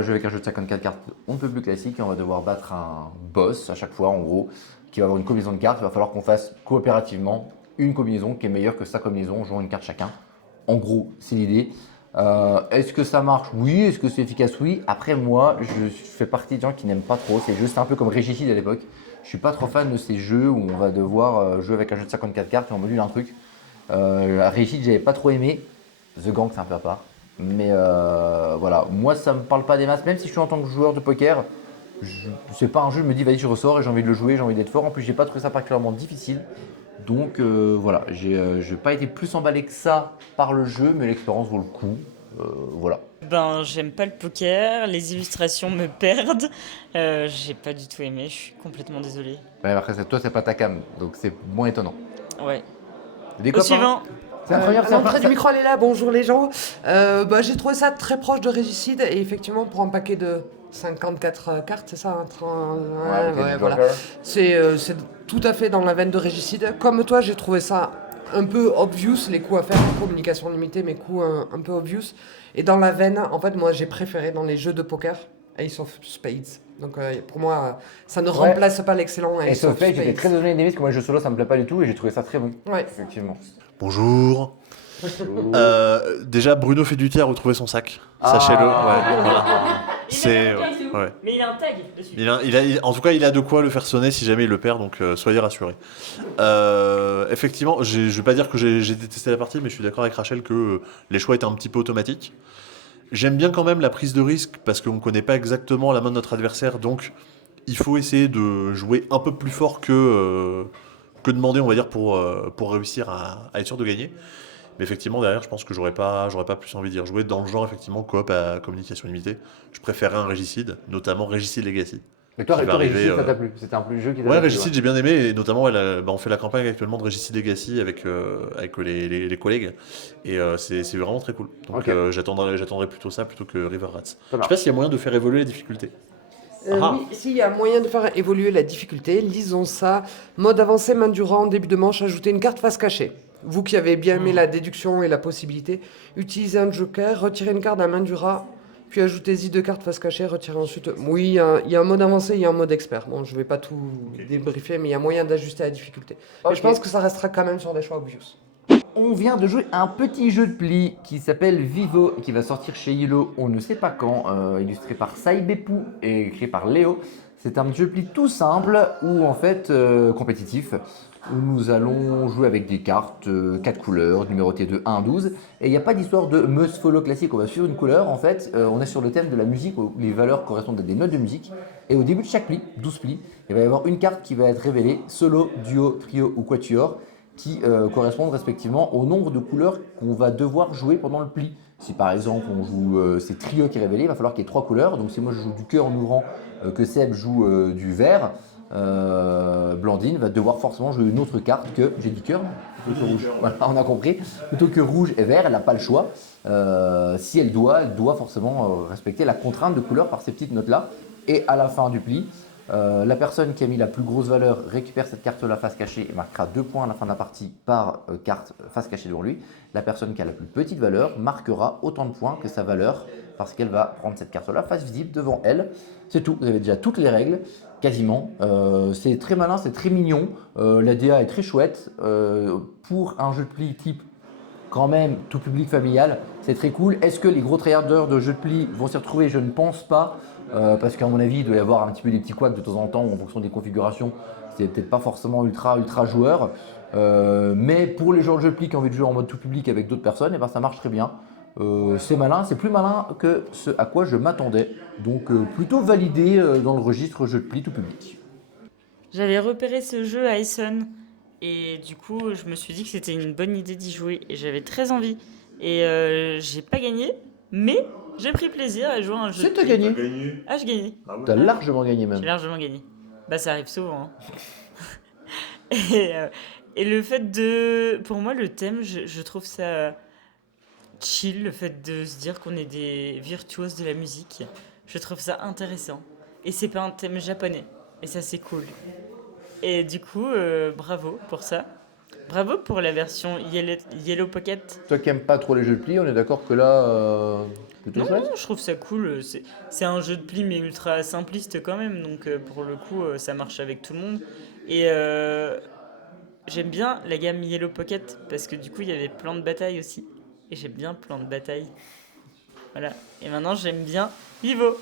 jouer avec un jeu de 54 cartes on ne peut plus classique et on va devoir battre un boss à chaque fois en gros qui va avoir une combinaison de cartes. Il va falloir qu'on fasse coopérativement une combinaison qui est meilleure que sa combinaison en jouant une carte chacun. En gros, c'est l'idée. Est-ce que ça marche? Oui. Est-ce que c'est efficace? Oui. Après, moi, je fais partie des gens qui n'aiment pas trop ces jeux. C'était un peu comme Régicide à l'époque. Je suis pas trop fan de ces jeux où on va devoir jouer avec un jeu de 54 cartes et on module un truc. Régicide, j'avais pas trop aimé. The Gang, c'est un peu à part. Mais voilà, moi, ça me parle pas des masses. Même si je suis en tant que joueur de poker, c'est pas un jeu, je me dis, vas-y, je ressors et j'ai envie de le jouer, j'ai envie d'être fort. En plus, j'ai pas trouvé ça particulièrement difficile. Donc voilà, j'ai pas été plus emballé que ça par le jeu, mais l'expérience vaut le coup. Voilà. Ben, j'aime pas le poker, les illustrations me perdent. J'ai pas du tout aimé, je suis complètement désolée. Ouais, après, toi, c'est pas ta cam, donc c'est moins étonnant. Ouais. Des Au copains, suivant. c'est la première L'entrée du micro, elle est là. Bonjour les gens. J'ai trouvé ça très proche de Régicide et effectivement pour un paquet de 54 cartes, c'est ça, hein, voilà. C'est tout à fait dans la veine de Régicide. Comme toi, j'ai trouvé ça un peu obvious, les coups à faire, communication limitée, mais coups un peu obvious. Et dans la veine, en fait, moi j'ai préféré dans les jeux de poker Ace of Spades. Donc pour moi, ça ne remplace pas l'excellent Ace of Spades, j'étais Spades. très désolé d'aimer parce que moi, le jeu solo, ça me plaît pas du tout et j'ai trouvé ça très bon. Ouais. Effectivement. Bonjour. Déjà, Bruno fait du thé à retrouver son sac. Sachez-le. Ouais, voilà. C'est. Ouais. Mais il a un tag dessus. En tout cas, il a de quoi le faire sonner si jamais il le perd, donc soyez rassurés. Effectivement, je vais pas dire que j'ai détesté la partie, mais je suis d'accord avec Rachel que les choix étaient un petit peu automatiques. J'aime bien quand même la prise de risque parce qu'on ne connaît pas exactement la main de notre adversaire, donc il faut essayer de jouer un peu plus fort que demander, on va dire, pour réussir à être sûr de gagner. Mais effectivement, derrière, je pense que j'aurais pas plus envie d'y rejouer dans le genre, effectivement, coop à communication limitée. Je préférais un Régicide, notamment Régicide Legacy. Mais toi, Qui va arriver, Régicide, ça t'a plu? C'était un plus jeu qui t'a Ouais, plu, Régicide, j'ai bien aimé, et notamment, on fait la campagne actuellement de Régicide Legacy avec les collègues, et c'est vraiment très cool. Donc Ok. j'attendrai plutôt ça plutôt que River Rats. Je sais marche. pas s'il y a moyen de faire évoluer les difficultés. Ah. Oui, s'il y a moyen de faire évoluer la difficulté, lisons ça. Mode avancé, main durant, début de manche, ajouter une carte face cachée. Vous qui avez bien aimé la déduction et la possibilité, utilisez un joker, retirez une carte à main du rat, puis ajoutez-y 2 cartes face cachée, retirez ensuite. Oui, il y a un mode avancé, il y a un mode expert. Bon, je vais pas tout débriefer, mais il y a moyen d'ajuster la difficulté. Mais Ok. je pense que ça restera quand même sur des choix obvious. On vient de jouer à un petit jeu de pli qui s'appelle Vivo et qui va sortir chez Yellow on ne sait pas quand, illustré par Saïbepou et écrit par Léo. C'est un jeu de pli tout simple ou en fait compétitif où nous allons jouer avec des cartes 4 couleurs numérotées de 1 à 12 et il n'y a pas d'histoire de must follow classique, on va suivre une couleur en fait, on est sur le thème de la musique où les valeurs correspondent à des notes de musique et au début de chaque pli, 12 plis, il va y avoir une carte qui va être révélée, solo, duo, trio ou quatuor qui correspondent respectivement au nombre de couleurs qu'on va devoir jouer pendant le pli. Si par exemple on joue c'est trio qui est révélé, il va falloir qu'il y ait 3 couleurs. Donc si moi je joue du cœur en ouvrant, que Seb joue du vert, Blandine va devoir forcément jouer une autre carte que, j'ai dit cœur, plutôt que rouge. Voilà, on a compris. Plutôt que rouge et vert, elle n'a pas le choix. Si elle doit forcément respecter la contrainte de couleur par ces petites notes-là. Et à la fin du pli, la personne qui a mis la plus grosse valeur récupère cette carte-là face cachée et marquera 2 points à la fin de la partie par carte face cachée devant lui. La personne qui a la plus petite valeur marquera autant de points que sa valeur parce qu'elle va prendre cette carte-là face visible devant elle. C'est tout, vous avez déjà toutes les règles, quasiment. C'est très malin, c'est très mignon. La DA est très chouette. Pour un jeu de pli type quand même tout public familial, c'est très cool. Est-ce que les gros tryharders de jeux de pli vont s'y retrouver? Je ne pense pas. Parce qu'à mon avis, il doit y avoir un petit peu des petits couacs de temps en temps en fonction des configurations. C'est peut-être pas forcément ultra joueur. Mais pour les joueurs de jeu de pli qui ont envie de jouer en mode tout public avec d'autres personnes, et ben ça marche très bien. C'est malin, c'est plus malin que ce à quoi je m'attendais. Donc plutôt validé dans le registre jeu de pli tout public. J'avais repéré ce jeu à Essen et du coup je me suis dit que c'était une bonne idée d'y jouer et j'avais très envie. Et j'ai pas gagné, mais j'ai pris plaisir à jouer à un jeu. C'est de t'as pli. gagné. Ah, j'ai gagné. T'as largement gagné même. J'ai largement gagné. Bah ça arrive souvent. Hein. Et le fait de... Pour moi le thème, je trouve ça chill, le fait de se dire qu'on est des virtuoses de la musique. Je trouve ça intéressant. Et c'est pas un thème japonais. Et ça c'est cool. Et du coup, bravo pour ça. Bravo pour la version Yellow Pocket. Toi qui aimes pas trop les jeux de pli, on est d'accord que là, plutôt Non, chouette. je trouve ça cool. C'est un jeu de pli, mais ultra simpliste quand même. Donc, pour le coup, ça marche avec tout le monde. Et j'aime bien la gamme Yellow Pocket parce que du coup, il y avait plan de bataille aussi. Et j'aime bien plan de bataille. Voilà. Et maintenant, j'aime bien Ivo.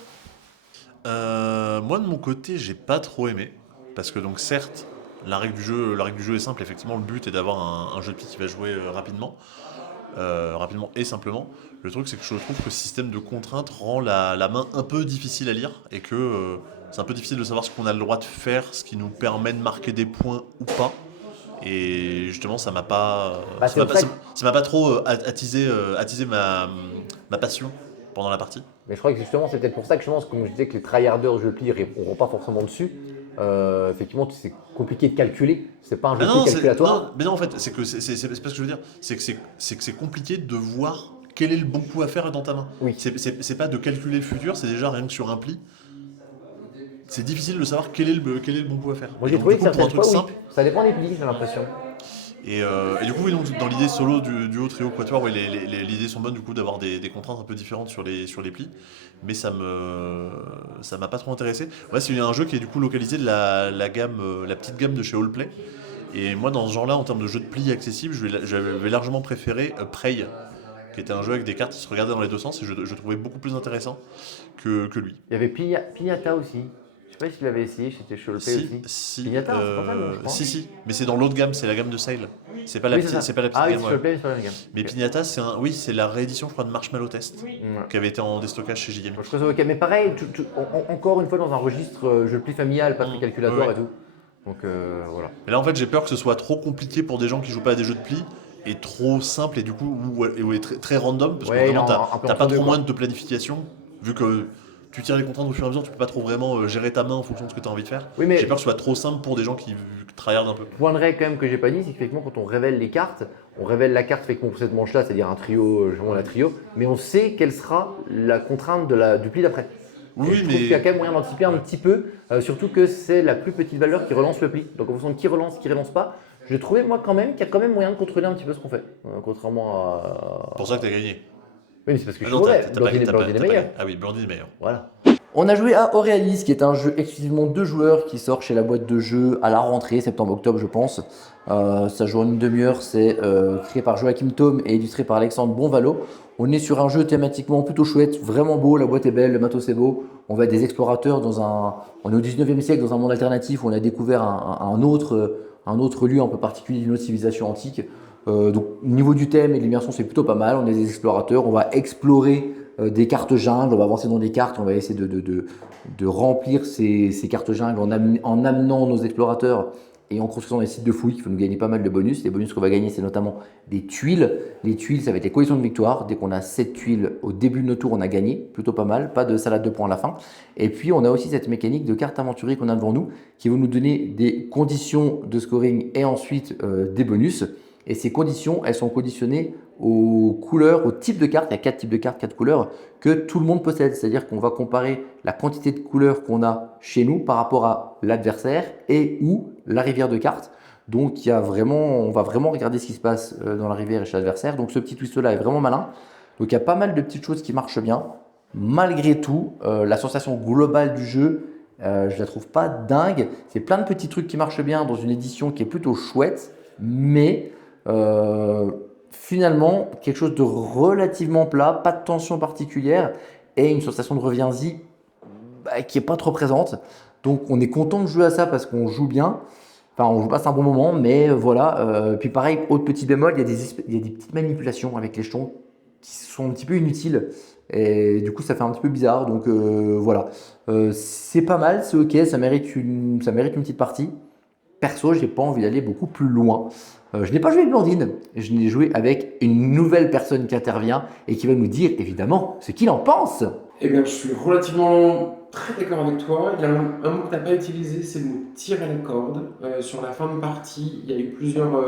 Moi de mon côté, j'ai pas trop aimé parce que donc certes, la règle du jeu est simple. Effectivement, le but est d'avoir un jeu de pli qui va jouer rapidement et simplement. Le truc, c'est que je trouve que ce système de contraintes rend la main un peu difficile à lire et que c'est un peu difficile de savoir ce qu'on a le droit de faire, ce qui nous permet de marquer des points ou pas. Et justement, ça m'a pas, Bah, c'est pour ça que- ça m'a pas trop attisé ma passion pendant la partie. Mais je crois que justement, c'est peut-être pour ça que je pense, comme je disais, que les tryharders jeu de pli ne répondront pas forcément dessus. Effectivement, c'est compliqué de calculer. C'est pas un jeu de pli calculatoire. Mais non, en fait, c'est pas ce que je veux dire. C'est que c'est compliqué de voir quel est le bon coup à faire dans ta main. Oui. C'est pas de calculer le futur, c'est déjà rien que sur un pli. C'est difficile de savoir quel est le bon coup à faire. Moi, Et j'ai donc, trouvé du que coup, pour un certaines truc fois, oui. simple. Ça dépend des plis, j'ai l'impression. Et du coup, oui, donc, dans l'idée solo du duo, trio, quatuor, ouais, les idées sont bonnes du coup d'avoir des contraintes un peu différentes sur les plis, mais ça m'a pas trop intéressé. Ouais, c'est un jeu qui est du coup localisé de la petite gamme de chez Allplay. Et moi, dans ce genre-là, en termes de jeu de plis accessible, j'avais largement préféré Prey, qui était un jeu avec des cartes qui se regardaient dans les deux sens, et je trouvais beaucoup plus intéressant que lui. Il y avait Pignata aussi. Je sais pas si tu l'avais essayé, c'était chez Allplay aussi. Si, Pignata, c'est pas ça, non, je crois. si, mais c'est dans l'autre gamme, c'est la gamme de Sail. C'est pas la Oui, petite, ça. c'est pas la petite Ah oui, gamme. c'est Ouais. chez Allplay, mais c'est pas la même gamme. Mais Ok. Pignata, c'est la réédition, je crois, de Marshmallow Test, Oui. Ouais. qui avait été en déstockage chez JM. Je trouve ça ok, mais pareil, encore une fois dans un registre jeu de pli familial, pas très calculatoire Ouais. et tout. Donc voilà. Mais là, en fait, j'ai peur que ce soit trop compliqué pour des gens qui jouent pas à des jeux de pli et trop simple et du coup ou très, très random parce que Ouais, vraiment non, un peu t'as pas entre deux, trop quoi. moyen de planification vu que tu tires les contraintes au fur et à mesure, tu peux pas trop vraiment gérer ta main en fonction de ce que tu as envie de faire. Oui, mais J'ai peur que ce soit trop simple pour des gens qui tryhardent un peu. point de règle quand même que j'ai pas dit, c'est qu'effectivement quand on révèle les cartes, on révèle la carte effectivement pour cette manche-là, c'est-à-dire un trio, la trio, mais on sait quelle sera la contrainte du pli d'après. Oui, Et je trouve qu'il y a quand même moyen d'anticiper un petit peu, surtout que c'est la plus petite valeur qui relance le pli. Donc en fonction de qui relance pas, j'ai trouvé moi quand même qu'il y a quand même moyen de contrôler un petit peu ce qu'on fait, contrairement à. C'est pour ça que t'as gagné. Oui, mais c'est parce que je Ah suis non, mauvais. t'as pas Blondine gagné, est t'as pas Blondine est gagné. meilleur. Ah oui, Blondine est meilleur. Voilà. On a joué à Aurealis, qui est un jeu exclusivement 2 joueurs qui sort chez la boîte de jeux à la rentrée, septembre-octobre je pense. Ça joue en une demi-heure, c'est créé par Joachim Thome et illustré par Alexandre Bonvalo. On est sur un jeu thématiquement plutôt chouette, vraiment beau, la boîte est belle, le matos est beau. On va être des explorateurs on est au 19e siècle dans un monde alternatif où on a découvert un autre lieu un peu particulier d'une autre civilisation antique. Donc au niveau du thème et de l'immersion c'est plutôt pas mal, on est des explorateurs, on va explorer des cartes jungle, on va avancer dans des cartes, on va essayer de remplir ces cartes jungle en amenant nos explorateurs et en construisant des sites de fouilles qui vont nous gagner pas mal de bonus. Les bonus qu'on va gagner, c'est notamment des tuiles. Les tuiles, ça va être les coalitions de victoire. Dès qu'on a 7 tuiles au début de nos tours, on a gagné, plutôt pas mal, pas de salade de points à la fin. Et puis on a aussi cette mécanique de cartes aventuriers qu'on a devant nous qui vont nous donner des conditions de scoring et ensuite des bonus. Et ces conditions, elles sont conditionnées aux couleurs, au type de carte. Il y a 4 types de cartes, 4 couleurs que tout le monde possède. C'est-à-dire qu'on va comparer la quantité de couleurs qu'on a chez nous par rapport à l'adversaire et ou la rivière de cartes. Donc on va vraiment regarder ce qui se passe dans la rivière et chez l'adversaire. Donc ce petit twist-là est vraiment malin. Donc il y a pas mal de petites choses qui marchent bien. Malgré tout, la sensation globale du jeu, je la trouve pas dingue. C'est plein de petits trucs qui marchent bien dans une édition qui est plutôt chouette, mais finalement quelque chose de relativement plat, pas de tension particulière et une sensation de reviens-y qui est pas trop présente. Donc on est content de jouer à ça parce qu'on joue bien. Enfin, on passe un bon moment, mais voilà. Puis pareil, autre petit bémol, il y a des petites manipulations avec les jetons qui sont un petit peu inutiles. Et du coup, ça fait un petit peu bizarre. Donc voilà. C'est pas mal, c'est ok, ça mérite une petite partie. Perso, j'ai pas envie d'aller beaucoup plus loin. Je n'ai pas joué avec Blandine, je n'ai joué avec une nouvelle personne qui intervient et qui va nous dire évidemment ce qu'il en pense. Eh bien, je suis relativement très d'accord avec toi. Il y a un mot que tu n'as pas utilisé, c'est le mot tir à la corde. Sur la fin de partie, il y a eu plusieurs.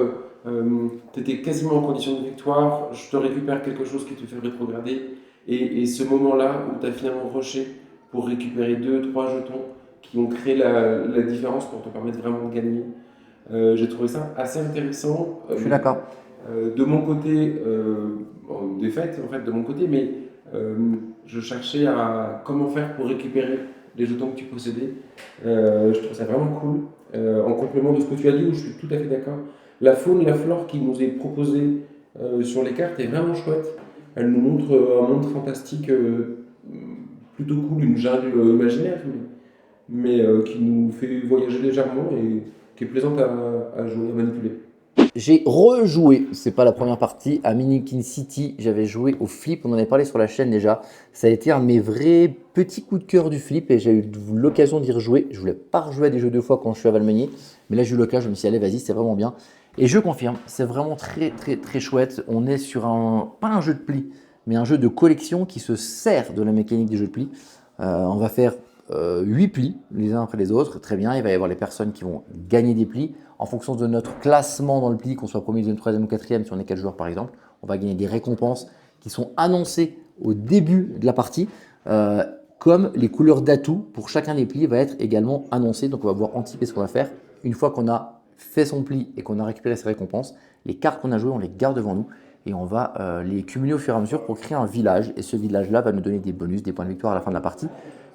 Tu étais quasiment en condition de victoire. Je te récupère quelque chose qui te fait rétrograder. Et ce moment-là où tu as finalement rushé pour récupérer 2-3 jetons qui ont créé la différence pour te permettre vraiment de gagner. J'ai trouvé ça assez intéressant. Je suis d'accord. De mon côté, défaite en fait de mon côté, mais je cherchais à comment faire pour récupérer les jetons que tu possédais. Je trouve ça vraiment cool. En complément de ce que tu as dit, où je suis tout à fait d'accord. La faune, la flore qui nous est proposée sur les cartes est vraiment chouette. elle nous montre un monde fantastique plutôt cool, une jungle imaginaire, mais qui nous fait voyager légèrement et qui est plaisante à jouer, à manipuler. J'ai rejoué, c'est pas la première partie, à Minikin City. J'avais joué au flip, on en avait parlé sur la chaîne déjà. Ça a été un de mes vrais petits coups de cœur du flip et j'ai eu l'occasion d'y rejouer. Je voulais pas rejouer à des jeux 2 fois quand je suis à Valmeunier, mais là j'ai eu l'occasion, je me suis dit allez vas-y, c'est vraiment bien. Et je confirme, c'est vraiment très très très chouette. On est sur pas un jeu de pli, mais un jeu de collection qui se sert de la mécanique des jeux de pli. On va faire 8 plis les uns après les autres, très bien. Il va y avoir les personnes qui vont gagner des plis. En fonction de notre classement dans le pli, qu'on soit premier, deuxième, troisième ou quatrième, si on est 4 joueurs par exemple, on va gagner des récompenses qui sont annoncées au début de la partie, comme les couleurs d'atout pour chacun des plis va être également annoncé. Donc on va pouvoir anticiper ce qu'on va faire. Une fois qu'on a fait son pli et qu'on a récupéré ses récompenses, les cartes qu'on a jouées, on les garde devant nous et on va les cumuler au fur et à mesure pour créer un village. Et ce village-là va nous donner des bonus, des points de victoire à la fin de la partie.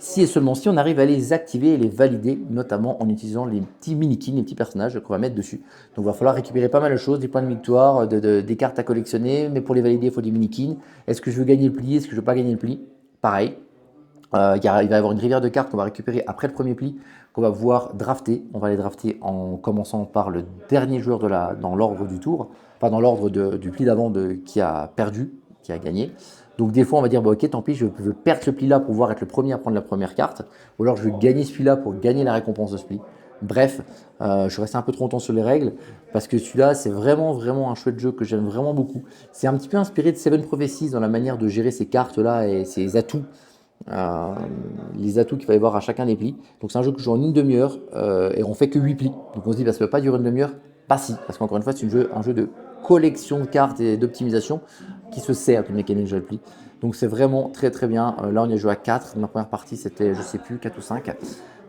Si et seulement si on arrive à les activer et les valider, notamment en utilisant les petits minikins, les petits personnages qu'on va mettre dessus. Donc il va falloir récupérer pas mal de choses, des points de victoire, des cartes à collectionner, mais pour les valider, il faut des minikins. Est-ce que je veux gagner le pli? Est-ce que je ne veux pas gagner le pli? Pareil. Il va y avoir une rivière de cartes qu'on va récupérer après le premier pli, qu'on va pouvoir drafter. On va les drafter en commençant par le dernier joueur dans l'ordre du tour, pas dans l'ordre du pli d'avant qui a perdu, qui a gagné. Donc des fois on va dire bon, ok tant pis, je veux perdre ce pli là pour pouvoir être le premier à prendre la première carte, ou alors je veux gagner ce pli là pour gagner la récompense de ce pli. Bref, je suis resté un peu trop longtemps sur les règles parce que celui-là c'est vraiment un chouette jeu que j'aime vraiment beaucoup. C'est un petit peu inspiré de Seven Prophecies dans la manière de gérer ces cartes là et ces atouts. Les atouts qu'il va y avoir à chacun des plis. Donc c'est un jeu que je joue en une demi-heure et on fait que 8 plis. Donc on se dit bah, ça ne peut pas durer une demi-heure. Pas si, parce qu'encore une fois c'est un jeu de collection de cartes et d'optimisation qui se sert d'une mécanique de jeu de pli. Donc c'est vraiment très très bien. Là on a joué à 4. Ma première partie c'était je sais plus 4 ou 5.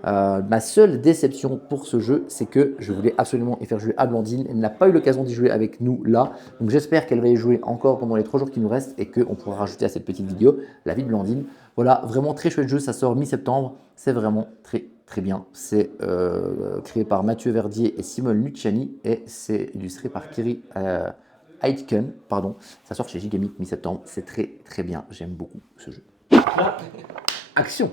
Ma seule déception pour ce jeu, c'est que je voulais absolument y faire jouer à Blandine. Elle n'a pas eu l'occasion d'y jouer avec nous là. Donc j'espère qu'elle va y jouer encore pendant les 3 jours qui nous restent et qu'on pourra rajouter à cette petite vidéo la vie de Blandine. Voilà, vraiment très chouette jeu. Ça sort mi-septembre. C'est vraiment très très bien. C'est créé par Mathieu Verdier et Simone Luciani et c'est illustré par Kiri Aitken. Pardon. Ça sort chez Gigamic mi-septembre. C'est très très bien. J'aime beaucoup ce jeu. Action.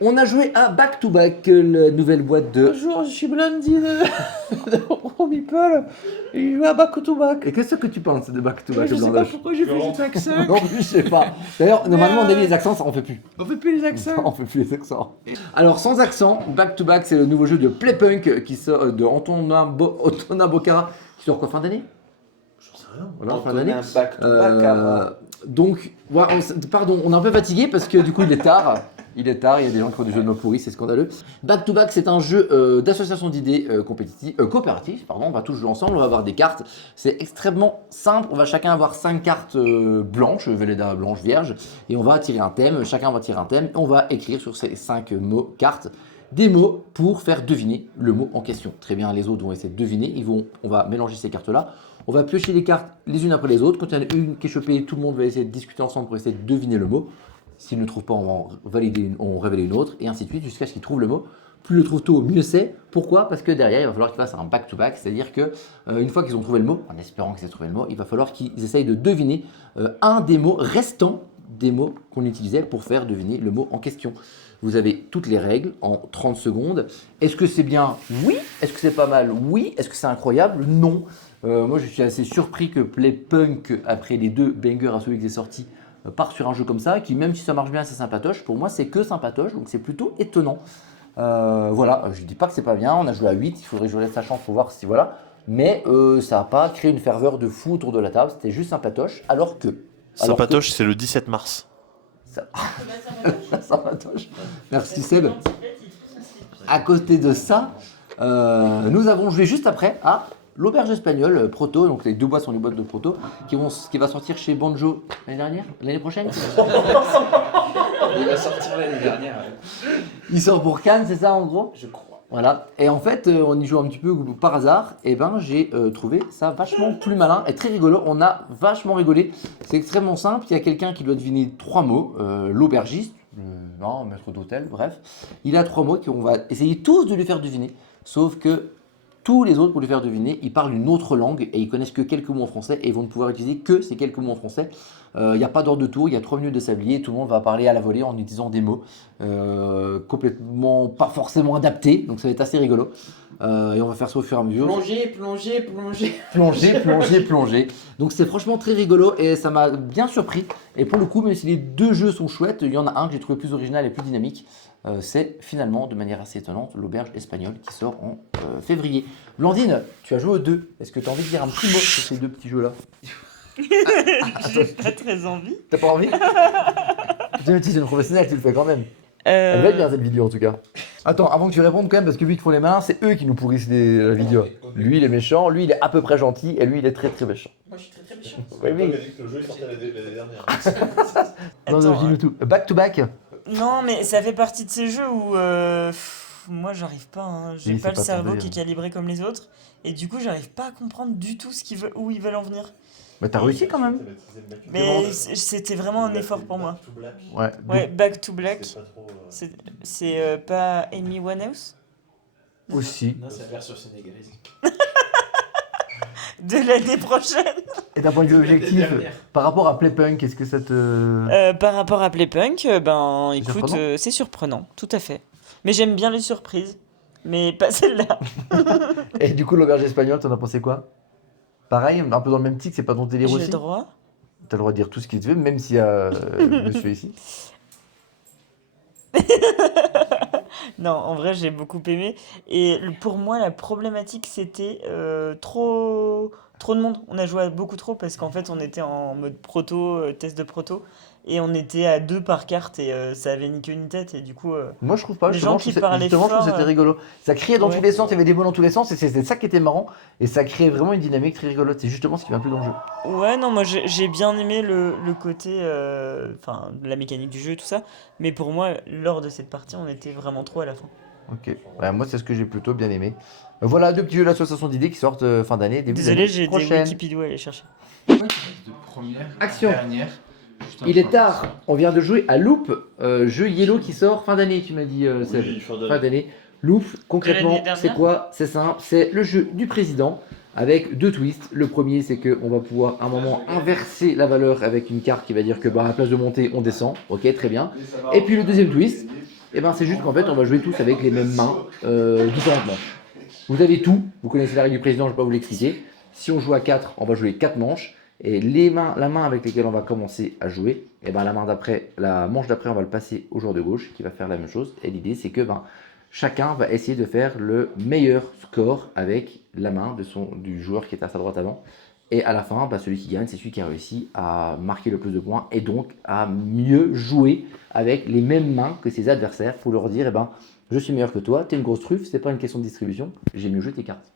On a joué à Back to Back, la nouvelle boîte de... Bonjour, je suis Blandine de Meeple et je joue à Back to Back. Et qu'est-ce que tu penses de Back to Back? Je sais pas pourquoi j'ai fait cet accent. Non plus, je sais pas. D'ailleurs, normalement, on a mis les accents, ça on fait plus. On fait plus les accents. On fait plus les accents. Alors, sans accent, Back to Back, c'est le nouveau jeu de Playpunk qui sort de Antona Bocara, qui sort quoi, fin d'année? J'en sais rien. Voilà, fin d'année. Back to Back. Donc, voilà, pardon, on est un peu fatigué parce que du coup, il est tard. Il y a des gens qui font des jeux de mots pourris, c'est scandaleux. Back to Back, c'est un jeu d'association d'idées coopératif. On va tous jouer ensemble, on va avoir des cartes. C'est extrêmement simple, on va chacun avoir 5 cartes blanches, Velleda blanche vierge, et on va tirer un thème, chacun va tirer un thème, et on va écrire sur ces 5 mots, cartes, des mots pour faire deviner le mot en question. Très bien, les autres vont essayer de deviner, on va mélanger ces cartes-là. On va piocher les cartes les unes après les autres. Quand il y en a une qui est chopée, tout le monde va essayer de discuter ensemble pour essayer de deviner le mot. S'il ne trouve pas, on révèle une autre, et ainsi de suite, jusqu'à ce qu'il trouve le mot. Plus le trouve tôt, mieux c'est. Pourquoi? Parce que derrière, il va falloir qu'ils fassent un back-to-back, c'est-à-dire que une fois qu'ils ont trouvé le mot, en espérant qu'ils aient trouvé le mot, il va falloir qu'ils essayent de deviner un des mots restants des mots qu'on utilisait pour faire deviner le mot en question. Vous avez toutes les règles en 30 secondes. Est-ce que c'est bien? Oui. Est-ce que c'est pas mal? Oui. Est-ce que c'est incroyable? Non. Moi, je suis assez surpris que Playpunk, après les 2 bangers à celui qui est sorti, part sur un jeu comme ça, qui même si ça marche bien, c'est sympatoche. Pour moi, c'est que sympatoche, donc c'est plutôt étonnant. Voilà, je dis pas que c'est pas bien, on a joué à 8, il faudrait que je laisse sa chance pour voir si voilà. Mais ça n'a pas créé une ferveur de fou autour de la table, c'était juste sympatoche, alors que... Sympatoche, c'est le 17 mars. Sympatoche. Merci Seb. À côté de ça, nous avons joué juste après à l'Auberge Espagnole Proto, donc les 2 boîtes sont les boîtes de Proto, qui va sortir chez Banjo l'année prochaine. Il va sortir l'année dernière. Il sort pour Cannes, c'est ça en gros? Je crois. Voilà. Et en fait, on y joue un petit peu par hasard. Et ben, j'ai trouvé ça vachement plus malin et très rigolo. On a vachement rigolé. C'est extrêmement simple. Il y a quelqu'un qui doit deviner 3 mots. L'aubergiste, maître d'hôtel, bref. Il a 3 mots qu'on va essayer tous de lui faire deviner. Sauf que Tous les autres, pour les faire deviner, ils parlent une autre langue et ils connaissent que quelques mots en français et ils vont ne pouvoir utiliser que ces quelques mots en français. Il n'y a pas d'ordre de tour, il y a 3 minutes de sablier, tout le monde va parler à la volée en utilisant des mots complètement pas forcément adaptés, donc ça va être assez rigolo. Et on va faire ça au fur et à mesure. Plonger. Donc c'est franchement très rigolo et ça m'a bien surpris. Et pour le coup, même si les 2 jeux sont chouettes, il y en a un que j'ai trouvé plus original et plus dynamique. C'est finalement, de manière assez étonnante, l'auberge espagnole qui sort en février. Blandine, tu as joué aux 2. Est-ce que tu as envie de dire un petit mot sur ces 2 petits jeux-là? J'ai pas très envie. T'as pas envie? Putain, tu es une professionnelle, tu le fais quand même. Elle va être bien cette vidéo en tout cas. Attends, avant que tu répondes quand même, parce que vu qu'ils font les malins, c'est eux qui nous pourrissent la vidéo. Lui il est méchant, lui il est à peu près gentil, et lui il est très très méchant. Moi je suis très méchant. Oui, oui. dit que le jeu sortait l'année dernière. Non, Attends, dis-nous tout. Back to back. Non, mais ça fait partie de ces jeux où moi j'arrive pas, hein. J'ai Oui, pas c'est le pas cerveau tombé, qui est calibré comme les autres, et du coup j'arrive pas à comprendre du tout où ils veulent en venir. Mais t'as réussi quand même. Mais c'était vraiment un effort pour moi. Ouais. Ouais, Back to Black, c'est pas Amy Winehouse Aussi. Non, c'est la version sénégalaise. de l'année prochaine. Et d'un point de vue objectif, dernière. par rapport à Playpunk, est-ce que ça te... Par rapport à Playpunk, ben écoute, surprenant c'est surprenant, tout à fait. Mais j'aime bien les surprises, mais pas celle-là. Et du coup, l'auberge espagnole, t'en as pensé quoi? Pareil, un peu dans le même titre, c'est pas ton délire J'ai aussi? le droit. T'as le droit de dire tout ce qu'il te veut, même s'il y a monsieur ici. Non, en vrai, j'ai beaucoup aimé. Et pour moi, la problématique, c'était trop de monde. On a joué à beaucoup trop parce qu'en fait, on était en mode proto, test de proto. Et on était à 2 par carte et ça avait ni queue ni tête. Et du coup, Moi, je trouve pas. Les Justement, gens je qui trouve parlaient justement, je trouve que fort, c'était rigolo. Ça criait dans ouais. tous les sens, il y avait des mots dans tous les sens, et c'était ça qui était marrant. Et ça créait vraiment une dynamique très rigolote. C'est justement ce qui m'a plu dans le jeu. ouais, non, moi j'ai bien aimé le côté, enfin, la mécanique du jeu et tout ça. Mais pour moi, lors de cette partie, on était vraiment trop à la fin. Ok. Ouais, moi, c'est ce que j'ai plutôt bien aimé. Voilà 2 petits jeux de l'association d'idées qui sortent fin d'année, début Désolé, d'année j'ai des prochaine. Wikipédia à aller chercher. De première, Action. dernière. juste un Il est peu tard, ça. on vient de jouer à Loop, jeu Yellow qui sort fin d'année, tu m'as dit, Seb. Oui, fin Fin d'année. Loop, concrètement, l'année dernière c'est quoi? C'est simple, c'est le jeu du président avec 2 twists. Le premier, c'est qu'on va pouvoir à un moment inverser la valeur avec une carte qui va dire que à la place de monter, on descend. Ok, très bien. Et puis le deuxième twist, c'est juste qu'en fait, on va jouer tous avec les mêmes mains, différentes manches. Vous avez tout, vous connaissez la règle du président, je ne vais pas vous l'expliquer. Si on joue à 4, on va jouer 4 manches. Et la main avec laquelle on va commencer à jouer, la manche d'après, on va le passer au joueur de gauche qui va faire la même chose. Et l'idée, c'est que chacun va essayer de faire le meilleur score avec la main du joueur qui est à sa droite avant. Et à la fin, celui qui gagne, c'est celui qui a réussi à marquer le plus de points et donc à mieux jouer avec les mêmes mains que ses adversaires pour leur dire je suis meilleur que toi, t'es une grosse truffe, c'est pas une question de distribution, j'ai mieux joué tes cartes.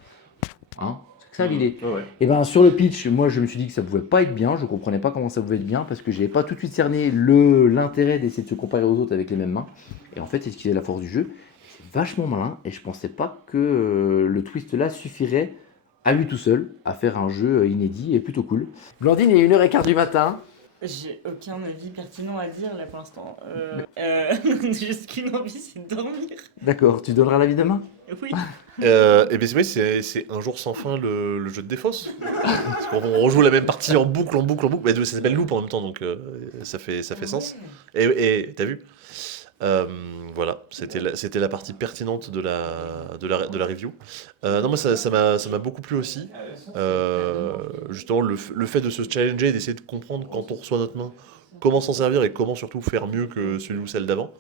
Hein? C'est ça l'idée. Ouais. Et sur le pitch, moi je me suis dit que ça pouvait pas être bien, je comprenais pas comment ça pouvait être bien parce que j'avais pas tout de suite cerné l'intérêt d'essayer de se comparer aux autres avec les mêmes mains. Et en fait, c'est ce qui est la force du jeu. C'est vachement malin et je pensais pas que le twist là suffirait à lui tout seul à faire un jeu inédit et plutôt cool. Blandine, il est 1h15 du matin. J'ai aucun avis pertinent à dire là pour l'instant. J'ai juste qu'une envie, c'est de dormir. D'accord, tu donneras l'avis demain? Oui. Et bien c'est un jour sans fin le jeu de défausse. Parce qu'on rejoue la même partie en boucle. Mais ça s'appelle Loop en même temps, donc ça fait sens. Et t'as vu? Voilà, c'était la partie pertinente de la review. Non, moi ça m'a beaucoup plu aussi. Justement, le fait de se challenger, d'essayer de comprendre quand on reçoit notre main, comment s'en servir et comment surtout faire mieux que celui ou celle d'avant.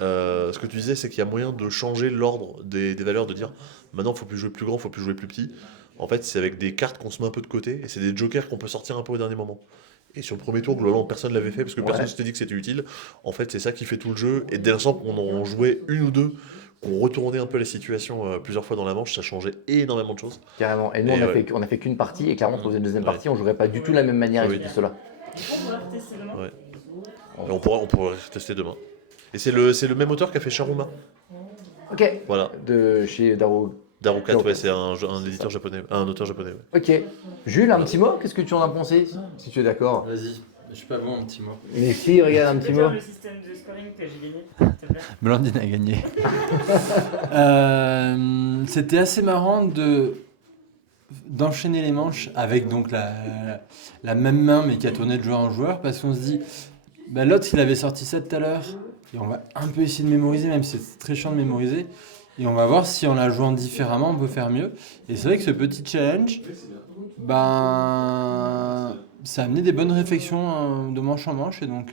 Ce que tu disais, c'est qu'il y a moyen de changer l'ordre des valeurs, de dire maintenant faut plus jouer plus grand, faut plus jouer plus petit. En fait, c'est avec des cartes qu'on se met un peu de côté et c'est des jokers qu'on peut sortir un peu au dernier moment. Et sur le premier tour, globalement, personne ne l'avait fait parce que personne ne s'était dit que c'était utile. En fait, c'est ça qui fait tout le jeu. Et dès l'instant qu'on en jouait une ou deux, qu'on retournait un peu les situations plusieurs fois dans la manche, ça changeait énormément de choses. Carrément. Et nous, on a fait qu'une partie et clairement, sur une deuxième partie, on jouerait pas du tout de la même manière avec cela. On pourra retester demain. Ouais. Et on pourra tester demain. Et c'est le même auteur qui a fait Sharuma. Ok. Voilà. De chez Daro. Darukat, ouais, c'est un éditeur japonais, un auteur japonais. Ouais. Ok. Jules, un petit mot? Qu'est-ce que tu en as pensé? Si tu es d'accord. Vas-y, je sais pas bon, un petit mot. Mais si, regarde un petit mot. Le système de score scoring que j'ai gagné, s'il te plaît. Blandine a gagné. C'était assez marrant d'enchaîner les manches avec donc la même main mais qui a tourné de joueur en joueur parce qu'on se dit l'autre il avait sorti ça tout à l'heure et on va un peu essayer de mémoriser même si c'est très chiant de mémoriser et on va voir si en la jouant différemment on peut faire mieux et c'est vrai que ce petit challenge ça a amené des bonnes réflexions de manche en manche et donc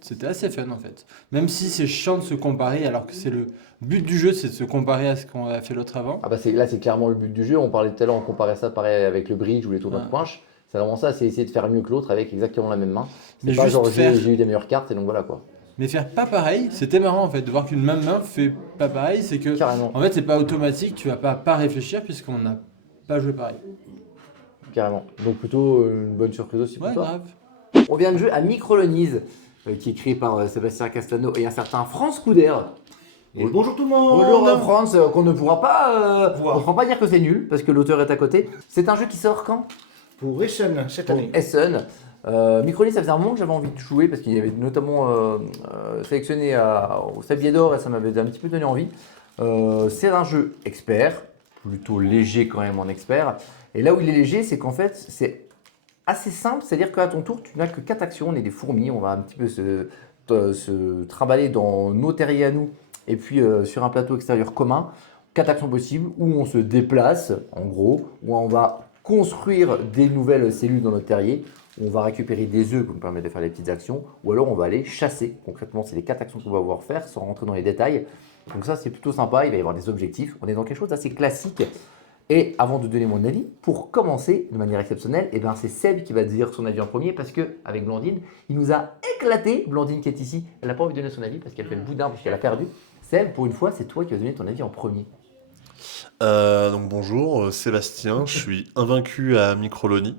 c'était assez fun en fait. Même si c'est chiant de se comparer alors que c'est le but du jeu, c'est de se comparer à ce qu'on a fait l'autre avant. Ah bah là c'est clairement le but du jeu, on parlait tout à l'heure, on comparait ça pareil avec le bridge ou les tournois de poinche. C'est vraiment ça, c'est essayer de faire mieux que l'autre avec exactement la même main. C'est Mais pas juste genre faire- j'ai eu des meilleures cartes et donc voilà quoi. Mais faire pas pareil, c'était marrant en fait, de voir qu'une même main fait pas pareil, c'est que Carrément, en fait c'est pas automatique, tu vas pas réfléchir puisqu'on n'a pas joué pareil. carrément. Donc plutôt une bonne surprise aussi pour Ouais, toi. grave. On vient de jouer à Microlonise, qui est créé par Sébastien Castano et un certain France Couder. Et Bonjour tout le monde. bonjour France, qu'on ne pourra pas, on ne pourra pas dire que c'est nul parce que l'auteur est à côté. C'est un jeu qui sort quand? Pour Essen cette année. Essen. Microlonise, ça faisait un moment que j'avais envie de jouer parce qu'il y avait notamment sélectionné au Sablier d'Or et ça m'avait un petit peu donné envie. C'est un jeu expert, plutôt léger quand même en expert. Et là où il est léger, c'est qu'en fait, c'est assez simple, c'est-à-dire qu'à ton tour, tu n'as que 4 actions, on est des fourmis, on va un petit peu se trimballer dans nos terriers à nous et puis sur un plateau extérieur commun. 4 actions possibles où on se déplace, en gros, où on va construire des nouvelles cellules dans notre terrier, où on va récupérer des œufs qui nous permettent de faire des petites actions, ou alors on va aller chasser. Concrètement, c'est les 4 actions qu'on va pouvoir faire sans rentrer dans les détails. Donc ça, c'est plutôt sympa, il va y avoir des objectifs. On est dans quelque chose d'assez classique. Et avant de donner mon avis, pour commencer de manière exceptionnelle, c'est Seb qui va dire son avis en premier parce qu'avec Blandine, il nous a éclaté. Blandine qui est ici, elle n'a pas envie de donner son avis parce qu'elle fait le boudin, parce qu'elle a perdu. Seb, pour une fois, c'est toi qui vas donner ton avis en premier. Donc bonjour, Sébastien, je suis invaincu à Microlonie.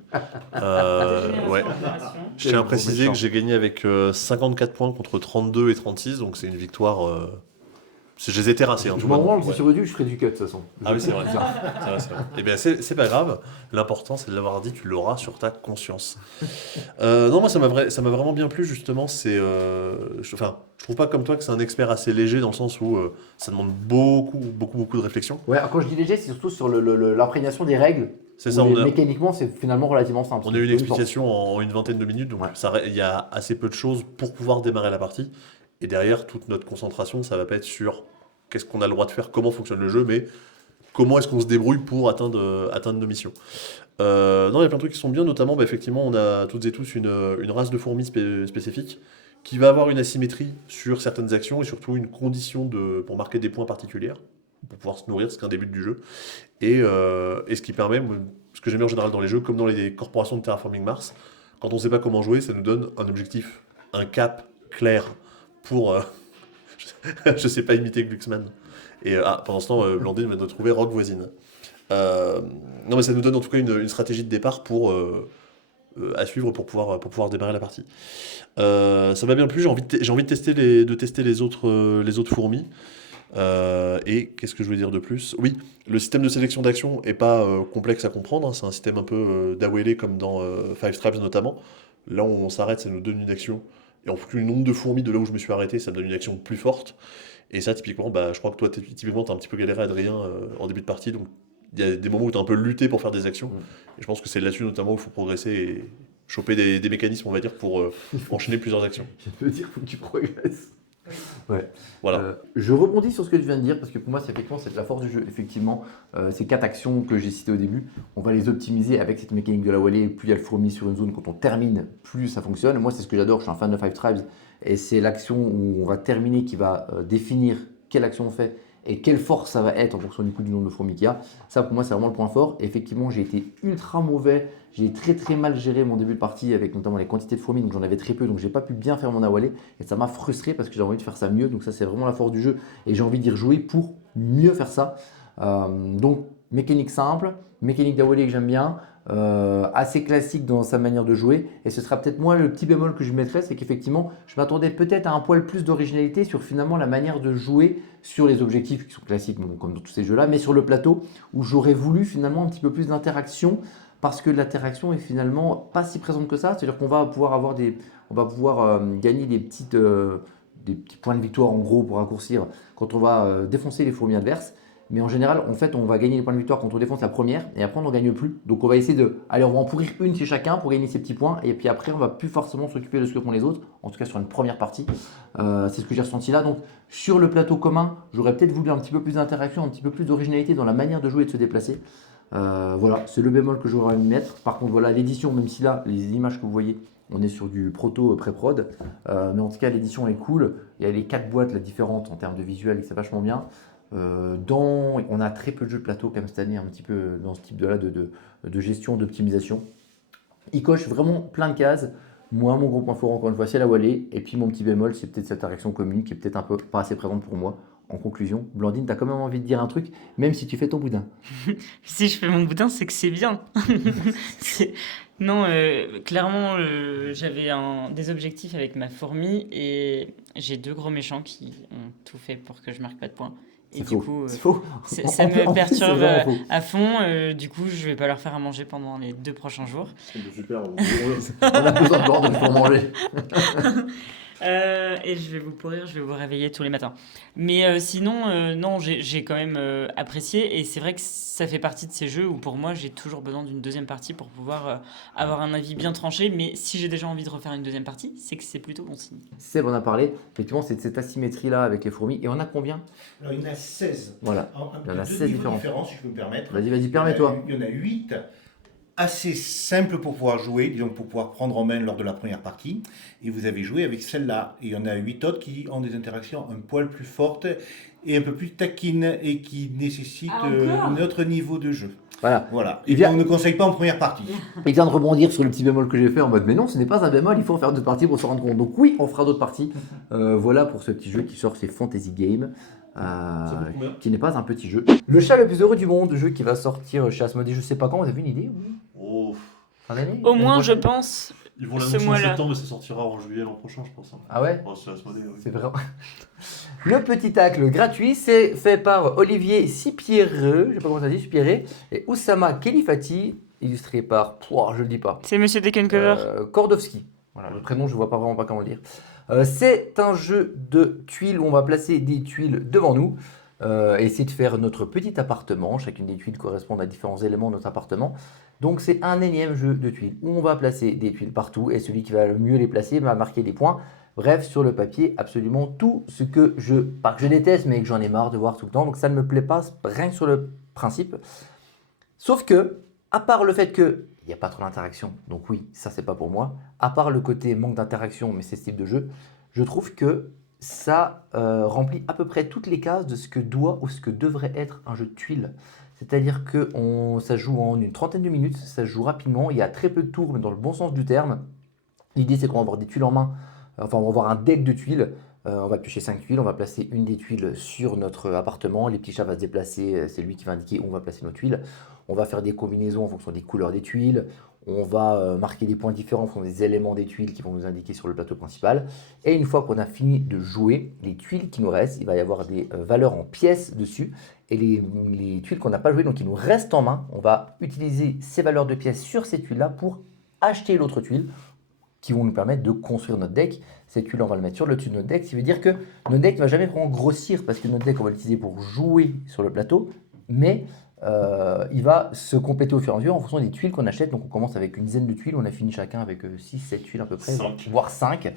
Ouais. Je tiens à préciser que j'ai gagné avec 54 points contre 32 et 36, donc c'est une victoire. Je les ai terrassés. Je m'en branle, si sur du, je ferai du cut de toute façon. Ah oui, c'est vrai. Eh bien, c'est pas grave. L'important, c'est de l'avoir dit, tu l'auras sur ta conscience. Non, moi, ça m'a vraiment bien plu, justement. Je trouve pas comme toi que c'est un expert assez léger, dans le sens où ça demande beaucoup de réflexion. Ouais, quand je dis léger, c'est surtout sur l'imprégnation des règles. C'est ça, mécaniquement, c'est finalement relativement simple. On a eu une explication en une vingtaine de minutes, donc il y a assez peu de choses pour pouvoir démarrer la partie. Et derrière, toute notre concentration, ça va pas être sur qu'est-ce qu'on a le droit de faire, comment fonctionne le jeu, mais comment est-ce qu'on se débrouille pour atteindre nos missions. Non, il y a plein de trucs qui sont bien, notamment, effectivement, on a toutes et tous une race de fourmis spécifique qui va avoir une asymétrie sur certaines actions et surtout une condition pour marquer des points particuliers, pour pouvoir se nourrir, c'est qu'un début du jeu. Et ce qui permet, ce que j'aime bien en général dans les jeux, comme dans les corporations de Terraforming Mars, quand on ne sait pas comment jouer, ça nous donne un objectif, un cap clair pour... je sais pas imiter Glucksmann. Et pendant ce temps, Blandine vient de trouver Rock voisine. Non, mais ça nous donne en tout cas une stratégie de départ à suivre pour pouvoir démarrer la partie. Ça m'a bien plu, j'ai envie de tester les autres fourmis. Et qu'est-ce que je voulais dire de plus? Oui, le système de sélection d'actions est pas complexe à comprendre, hein, c'est un système un peu d'AOL comme dans Five Tribes notamment. Là où on s'arrête, ça nous donne une action. Et en fonction du nombre de fourmis de là où je me suis arrêté, ça me donne une action plus forte. Et ça, typiquement, je crois que toi, typiquement, t'as un petit peu galéré, Adrien, en début de partie. Donc, il y a des moments où t'as un peu lutté pour faire des actions. Et je pense que c'est là-dessus, notamment, où il faut progresser et choper des mécanismes, on va dire, pour enchaîner plusieurs actions. Je veux dire, il faut que tu progresses. Ouais. Voilà. Je rebondis sur ce que tu viens de dire parce que pour moi, c'est la force du jeu. Effectivement, ces 4 actions que j'ai citées au début, on va les optimiser avec cette mécanique de la wallée. Plus il y a le fourmi sur une zone, quand on termine, plus ça fonctionne. Moi, c'est ce que j'adore. Je suis un fan de Five Tribes et c'est l'action où on va terminer qui va définir quelle action on fait et quelle force ça va être en fonction du nombre de fourmis qu'il y a. Ça, pour moi, c'est vraiment le point fort. Et effectivement, j'ai été ultra mauvais. J'ai très très mal géré mon début de partie avec notamment les quantités de fourmis, donc j'en avais très peu, donc j'ai pas pu bien faire mon awalé et ça m'a frustré parce que j'avais envie de faire ça mieux. Donc ça, c'est vraiment la force du jeu et j'ai envie d'y rejouer pour mieux faire ça. Donc mécanique simple, mécanique d'awalé que j'aime bien, assez classique dans sa manière de jouer. Et ce sera peut-être moi le petit bémol que je mettrais, c'est qu'effectivement je m'attendais peut-être à un poil plus d'originalité sur finalement la manière de jouer sur les objectifs qui sont classiques, bon, comme dans tous ces jeux-là, mais sur le plateau où j'aurais voulu finalement un petit peu plus d'interaction. Parce que l'interaction est finalement pas si présente que ça, c'est-à-dire qu'on va pouvoir gagner des petites des petits points de victoire en gros pour raccourcir quand on va défoncer les fourmis adverses. Mais en général, en fait, on va gagner les points de victoire quand on défonce la première et après on n'en gagne plus. Donc on va essayer de. Allez, on va en pourrir une chez chacun pour gagner ces petits points et puis après on va plus forcément s'occuper de ce que font les autres, en tout cas sur une première partie. C'est ce que j'ai ressenti là. Donc sur le plateau commun, j'aurais peut-être voulu un petit peu plus d'interaction, un petit peu plus d'originalité dans la manière de jouer et de se déplacer. Voilà, c'est le bémol que j'aurais aimé mettre. Par contre, voilà, l'édition, même si là, les images que vous voyez, on est sur du proto pré-prod, mais en tout cas, l'édition est cool. Il y a les 4 boîtes là, différentes en termes de visuel et c'est vachement bien. On a très peu de jeux de plateau comme cette année, un petit peu dans ce type de gestion, d'optimisation. Il coche vraiment plein de cases. Moi, mon gros point fort, encore une fois, c'est la Wallée. Et puis mon petit bémol, c'est peut-être cette interaction commune qui est peut-être un peu pas assez présente pour moi. En conclusion, Blandine, tu as quand même envie de dire un truc, même si tu fais ton boudin. Si je fais mon boudin, c'est que c'est bien. Non, clairement, j'avais des objectifs avec ma fourmi et j'ai 2 gros méchants qui ont tout fait pour que je marque pas de points. Et C'est du faux. coup, C'est faux. ça me perturbe vraiment faux. à fond. Du coup, je vais pas leur faire à manger pendant les 2 prochains jours. Super, On a besoin de bordel pour manger. Et je vais vous pourrir, je vais vous réveiller tous les matins. Mais sinon, non, j'ai quand même apprécié. Et c'est vrai que ça fait partie de ces jeux où pour moi, j'ai toujours besoin d'une deuxième partie pour pouvoir avoir un avis bien tranché. Mais si j'ai déjà envie de refaire une deuxième partie, c'est que c'est plutôt bon signe. Seb en a parlé, effectivement, c'est de cette asymétrie-là avec les fourmis. Et on a combien? Alors, il y en a 16. Voilà, il y en a 16 différents. Si je peux me permettre. Vas-y, permets-toi. Il y en a 8 assez simples pour pouvoir jouer, disons pour pouvoir prendre en main lors de la première partie. Et vous avez joué avec celle-là. Et il y en a 8 autres qui ont des interactions un poil plus fortes et un peu plus taquines et qui nécessitent un autre niveau de jeu. Voilà. Et on ne conseille pas en première partie. Il vient de rebondir sur le petit bémol que j'ai fait en mode mais non, ce n'est pas un bémol, il faut en faire d'autres parties pour se rendre compte. Donc oui, on fera d'autres parties. Voilà pour ce petit jeu qui sort, c'est Fantasy Game. Qui n'est pas un petit jeu. Le chat le plus heureux du monde, jeu qui va sortir chez Asmodée, je sais pas quand, vous avez une idée? Fin d'année? Au moins, je pense. Ils vont ce l'annoncer en mois-là. septembre et ça sortira en juillet l'an prochain, je pense. Ah ouais? C'est Asmodée, oui. C'est vrai. Le petit tacle gratuit, c'est fait par Olivier Sipierreux, je sais pas comment ça dit, Sipierreux, et Oussama Kelifati, illustré par, je le dis pas. C'est Monsieur Dekencover. Kordowski. Voilà, le prénom, je vois pas vraiment pas comment le dire. C'est un jeu de tuiles où on va placer des tuiles devant nous. Essayer de faire notre petit appartement. Chacune des tuiles correspond à différents éléments de notre appartement. Donc c'est un énième jeu de tuiles où on va placer des tuiles partout et celui qui va le mieux les placer va marquer des points. Bref, sur le papier, absolument tout ce que pas que je déteste, mais que j'en ai marre de voir tout le temps. Donc ça ne me plaît pas, rien que sur le principe. Sauf que, à part le fait que il n'y a pas trop d'interaction, donc oui, ça c'est pas pour moi. À part le côté manque d'interaction, mais c'est ce type de jeu, je trouve que ça remplit à peu près toutes les cases de ce que doit ou ce que devrait être un jeu de tuiles. C'est-à-dire que ça joue en une trentaine de minutes, ça se joue rapidement, il y a très peu de tours, mais dans le bon sens du terme. L'idée c'est qu'on va avoir des tuiles en main, enfin on va avoir un deck de tuiles, on va piocher 5 tuiles, on va placer une des tuiles sur notre appartement, les petits chats vont se déplacer, c'est lui qui va indiquer où on va placer nos tuiles. On va faire des combinaisons en fonction des couleurs des tuiles, on va marquer des points différents en fonction des éléments des tuiles qui vont nous indiquer sur le plateau principal. Et une fois qu'on a fini de jouer, les tuiles qui nous restent, il va y avoir des valeurs en pièces dessus. Et les tuiles qu'on n'a pas jouées, donc qui nous restent en main, on va utiliser ces valeurs de pièces sur ces tuiles-là pour acheter l'autre tuile qui vont nous permettre de construire notre deck. Cette tuile, on va le mettre sur le dessus de notre deck, ce qui veut dire que notre deck ne va jamais vraiment grossir parce que notre deck, on va l'utiliser pour jouer sur le plateau, mais il va se compléter au fur et à mesure en fonction des tuiles qu'on achète. Donc on commence avec une dizaine de tuiles, on a fini chacun avec 6-7 tuiles à peu près, voire 5.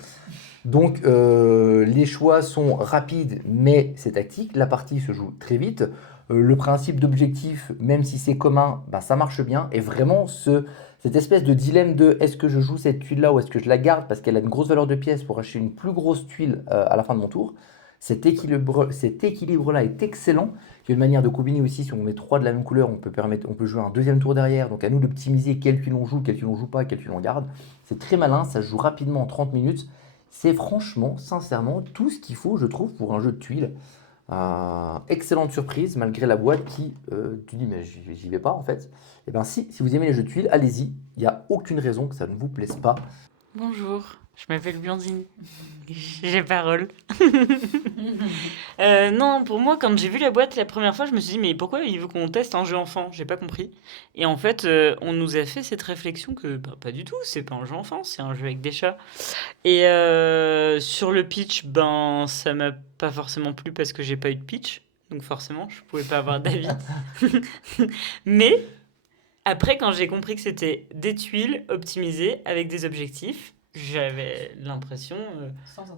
Donc les choix sont rapides, mais c'est tactique. La partie se joue très vite. Le principe d'objectif, même si c'est commun, ça marche bien. Et vraiment, cette espèce de dilemme de est-ce que je joue cette tuile-là ou est-ce que je la garde parce qu'elle a une grosse valeur de pièces pour acheter une plus grosse tuile à la fin de mon tour. Cet équilibre-là est excellent. Il y a une manière de combiner aussi, si on met 3 de la même couleur, on peut jouer un deuxième tour derrière. Donc à nous d'optimiser quelle tuile on joue, quelle tuile on joue pas, quelle tuile on garde. C'est très malin, ça se joue rapidement en 30 minutes. C'est franchement, sincèrement, tout ce qu'il faut, je trouve, pour un jeu de tuiles. Excellente surprise, malgré la boîte qui, tu dis mais j'y vais pas en fait. Et bien si vous aimez les jeux de tuiles, allez-y. Il n'y a aucune raison que ça ne vous plaise pas. Bonjour. Je m'appelle Blandine. J'ai parole. Non, pour moi, quand j'ai vu la boîte la première fois, je me suis dit, mais pourquoi il veut qu'on teste un jeu enfant? J'ai pas compris. Et en fait, on nous a fait cette réflexion que pas du tout, c'est pas un jeu enfant, c'est un jeu avec des chats. Et sur le pitch, ben, ça m'a pas forcément plu parce que j'ai pas eu de pitch. Donc forcément, je pouvais pas avoir d'avis. Mais après, quand j'ai compris que c'était des tuiles optimisées avec des objectifs, j'avais l'impression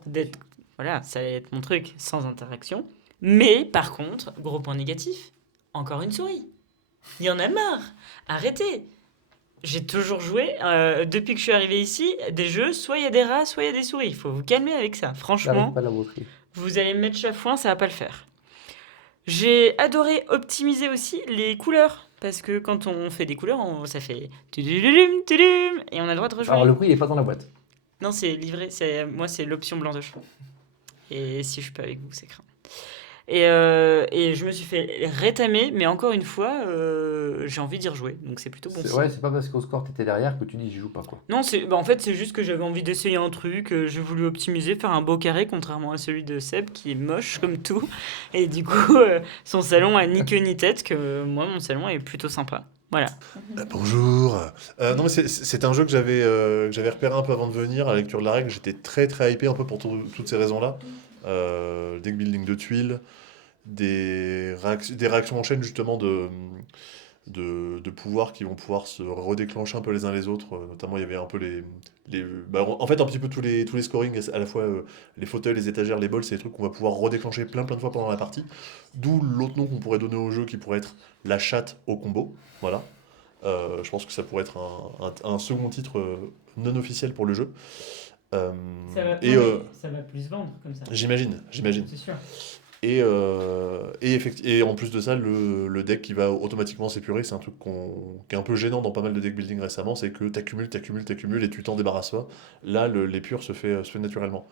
d'être... Voilà, ça allait être mon truc, sans interaction. Mais par contre, gros point négatif, encore une souris. Il y en a marre. Arrêtez. J'ai toujours joué, depuis que je suis arrivé ici, des jeux, soit il y a des rats, soit il y a des souris. Il faut vous calmer avec ça. Franchement, Pas la broderie. vous allez me mettre chafouin, ça va pas le faire. J'ai adoré optimiser aussi les couleurs. Parce que quand on fait des couleurs, ça fait tudulum, tudum, et on a le droit de rejouer. Alors le prix, il est pas dans la boîte. Non, c'est livré. Moi, c'est l'option blanche. Et si je suis pas avec vous, c'est craint. Et je me suis fait rétamer, mais encore une fois, j'ai envie d'y rejouer. Donc c'est plutôt bon signe. Ouais, c'est pas parce qu'au score t'étais derrière que tu dis j'y joue pas quoi. Non, en fait, c'est juste que j'avais envie d'essayer un truc. J'ai voulu optimiser, faire un beau carré, contrairement à celui de Seb, qui est moche comme tout. Et du coup, son salon a ni queue ni tête, que moi, mon salon est plutôt sympa. Voilà. Bonjour. Non, mais c'est un jeu que j'avais repéré un peu avant de venir. À la lecture de la règle, j'étais très très hypé un peu pour toutes ces raisons-là. Deck building de tuiles, des réactions en chaîne justement de pouvoirs qui vont pouvoir se redéclencher un peu les uns les autres. Notamment, il y avait un peu en fait, un petit peu tous les scorings, à la fois les fauteuils, les étagères, les bols, c'est des trucs qu'on va pouvoir redéclencher plein de fois pendant la partie. D'où l'autre nom qu'on pourrait donner au jeu qui pourrait être la chatte au combo. Voilà. Je pense que ça pourrait être un second titre non officiel pour le jeu. Ça va plus vendre comme ça. J'imagine. C'est sûr. Et en plus de ça, le deck qui va automatiquement s'épurer, c'est un truc qui est un peu gênant dans pas mal de deck building récemment, c'est que t'accumules et tu t'en débarrasses pas. Là, l'épure se fait naturellement.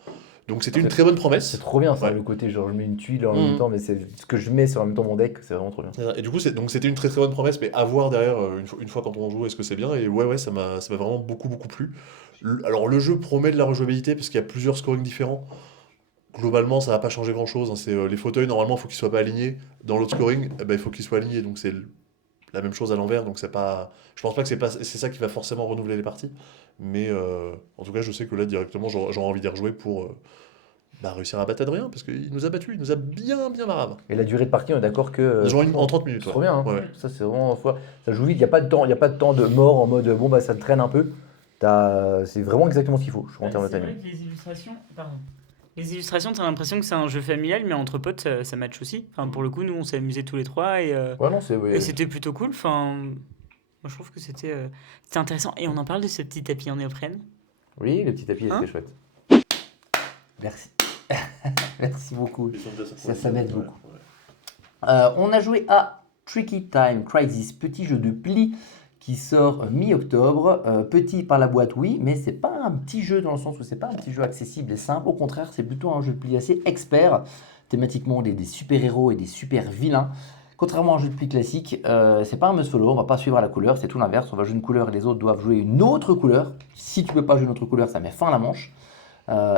Donc c'était une très bonne promesse. C'est trop bien ça, Ouais. le côté genre je mets une tuile en même temps, mais c'est ce que je mets sur en même temps mon deck, c'est vraiment trop bien. Et du coup, c'était une très très bonne promesse, mais à voir derrière, une fois quand on joue, est-ce que c'est bien? Et ouais, ça m'a vraiment beaucoup plu. Alors le jeu promet de la rejouabilité, parce qu'il y a plusieurs scorings différents. Globalement, ça va pas changer grand-chose, hein. C'est les fauteuils, normalement, il faut qu'ils soient pas alignés. Dans l'autre scoring, il faut qu'ils soient alignés, donc c'est la même chose à l'envers. Donc c'est pas, je pense pas que c'est ça qui va forcément renouveler les parties. Mais en tout cas, je sais que là, directement, j'aurais envie d'y rejouer pour réussir à battre Adrien, parce qu'il nous a battus, il nous a bien marave. Et la durée de partie, on est d'accord que. Genre en 30 minutes. C'est trop bien, hein. Ouais. Ça c'est vraiment. Ça joue vite, il n'y a pas de temps de mort en mode bon ça te traîne un peu. C'est vraiment exactement ce qu'il faut, je trouve, en termes de C'est vrai timing. que les illustrations, t'as l'impression que c'est un jeu familial, mais entre potes, ça match aussi. Enfin, pour le coup, nous, on s'est amusés tous les trois et c'était plutôt cool. Enfin, moi, je trouve que c'était intéressant. Et on en parle de ce petit tapis en néoprène. Oui, le petit tapis est très chouette. Merci. Merci beaucoup. Ça m'aide beaucoup. On a joué à Tricky Time Crisis, petit jeu de pli qui sort mi-octobre. Petit par la boîte, oui, mais c'est pas un petit jeu dans le sens où c'est pas un petit jeu accessible et simple. Au contraire, c'est plutôt un jeu de pli assez expert. Thématiquement, des super-héros et des super-vilains. Contrairement à un jeu de pli classique, c'est pas un must-follow, on va pas suivre à la couleur, c'est tout l'inverse. On va jouer une couleur et les autres doivent jouer une autre couleur. Si tu peux pas jouer une autre couleur, ça met fin à la manche.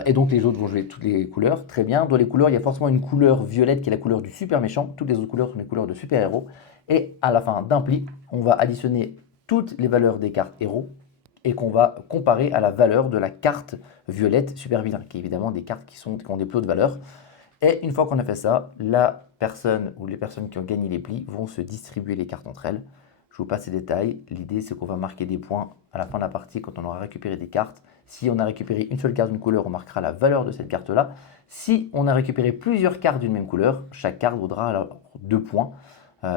Et donc les autres vont jouer toutes les couleurs, très bien. Dans les couleurs, il y a forcément une couleur violette qui est la couleur du super méchant. Toutes les autres couleurs sont les couleurs de super-héros. Et à la fin d'un pli, on va additionner toutes les valeurs des cartes héros et qu'on va comparer à la valeur de la carte violette super vilain, qui est évidemment des cartes qui ont des plots de valeur. Et une fois qu'on a fait ça, la personne ou les personnes qui ont gagné les plis vont se distribuer les cartes entre elles. Je vous passe ces détails. L'idée, c'est qu'on va marquer des points à la fin de la partie quand on aura récupéré des cartes. Si on a récupéré une seule carte d'une couleur, on marquera la valeur de cette carte-là. Si on a récupéré plusieurs cartes d'une même couleur, chaque carte vaudra alors 2 points.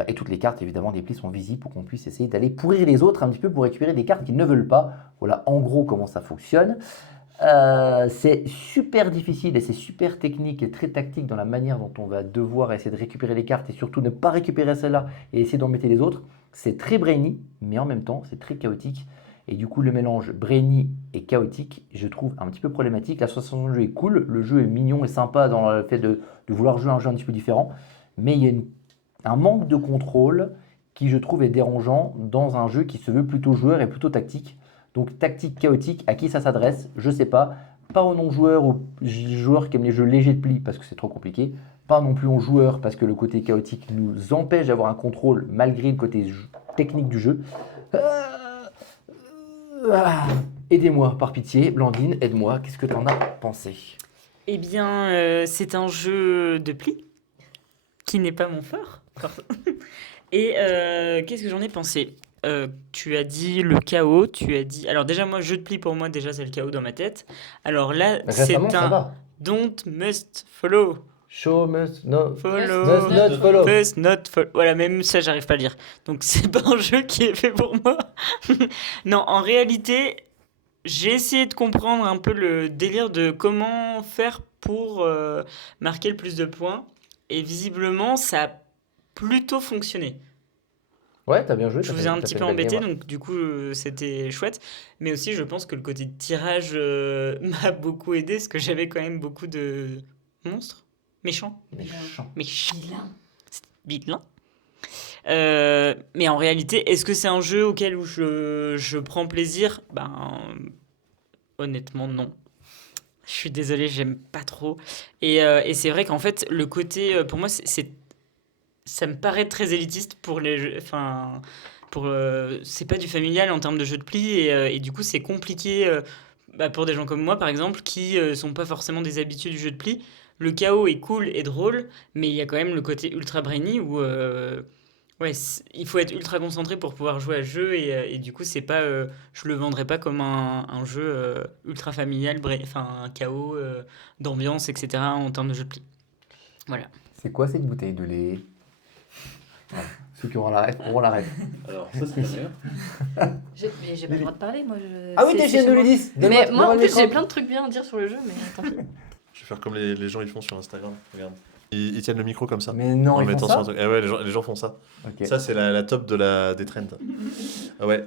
Et toutes les cartes, évidemment, des plis sont visibles pour qu'on puisse essayer d'aller pourrir les autres un petit peu pour récupérer des cartes qu'ils ne veulent pas. Voilà en gros comment ça fonctionne. C'est super difficile et c'est super technique et très tactique dans la manière dont on va devoir essayer de récupérer les cartes et surtout ne pas récupérer celle-là et essayer d'embêter les autres. C'est très brainy, mais en même temps, c'est très chaotique. Et du coup, le mélange brainy et chaotique, je trouve un petit peu problématique. La sensation de jeu est cool, le jeu est mignon et sympa dans le fait de vouloir jouer un jeu un petit peu différent, mais il y a un manque de contrôle qui, je trouve, est dérangeant dans un jeu qui se veut plutôt joueur et plutôt tactique. Donc tactique chaotique, à qui ça s'adresse? Je sais pas. pas aux non-joueurs, aux joueurs qui aiment les jeux légers de pli parce que c'est trop compliqué, pas non plus aux joueurs parce que le côté chaotique nous empêche d'avoir un contrôle malgré le côté technique du jeu. Aidez-moi par pitié, Blandine, aide-moi, qu'est-ce que t'en as pensé? Eh bien, c'est un jeu de pli qui n'est pas mon fort. Et qu'est-ce que j'en ai pensé? Tu as dit le chaos, tu as dit... Alors déjà, moi, jeu de pli, pour moi, déjà, c'est le chaos dans ma tête. Alors là, Récemment, c'est ça un va. don't must follow. Show must no Follow. must not follow. Must not follow. Voilà, même ça, j'arrive pas à lire. Donc, c'est pas un jeu qui est fait pour moi. Non, en réalité, j'ai essayé de comprendre un peu le délire de comment faire pour marquer le plus de points. Et visiblement, ça a plutôt fonctionné. Ouais, t'as bien joué. Je t'as vous fait- ai un t'as petit fait peu une belle embêté, game. donc du coup, c'était chouette. Mais aussi, je pense que le côté de tirage m'a beaucoup aidé, parce que j'avais quand même beaucoup de monstres. Méchants. Méchant. C'est vilain. Mais en réalité, est-ce que c'est un jeu auquel où je prends plaisir? Ben, honnêtement, non. Je suis désolé, j'aime pas trop. Et c'est vrai qu'en fait, le côté, pour moi, ça me paraît très élitiste pour les jeux. Enfin, c'est pas du familial en termes de jeu de pli, et du coup, c'est compliqué pour des gens comme moi, par exemple, qui sont pas forcément des habitués du jeu de pli. Le chaos est cool et drôle, mais il y a quand même le côté ultra brainy où ouais, il faut être ultra concentré pour pouvoir jouer à ce jeu, et du coup, c'est pas, je le vendrais pas comme un jeu ultra familial, enfin, un chaos d'ambiance, etc. en termes de jeu de pli. Voilà. C'est quoi cette bouteille de lait? Voilà. Ceux qui auront la ref, auront la ref. Alors, ça, c'est la meilleure. Mais j'ai pas le droit de parler, moi. Ah oui, t'es c'est chez chez moi. Noulidis. Mais moi, en plus, j'ai plein de trucs bien à dire sur le jeu, mais tant pis. Je vais faire comme les gens ils font sur Instagram. Regarde. Ils tiennent le micro comme ça. Mais non, en ils font mettant ça sur un truc. Ah ouais, les gens font ça. Ok. Ça, c'est la top des trends. Ah ouais.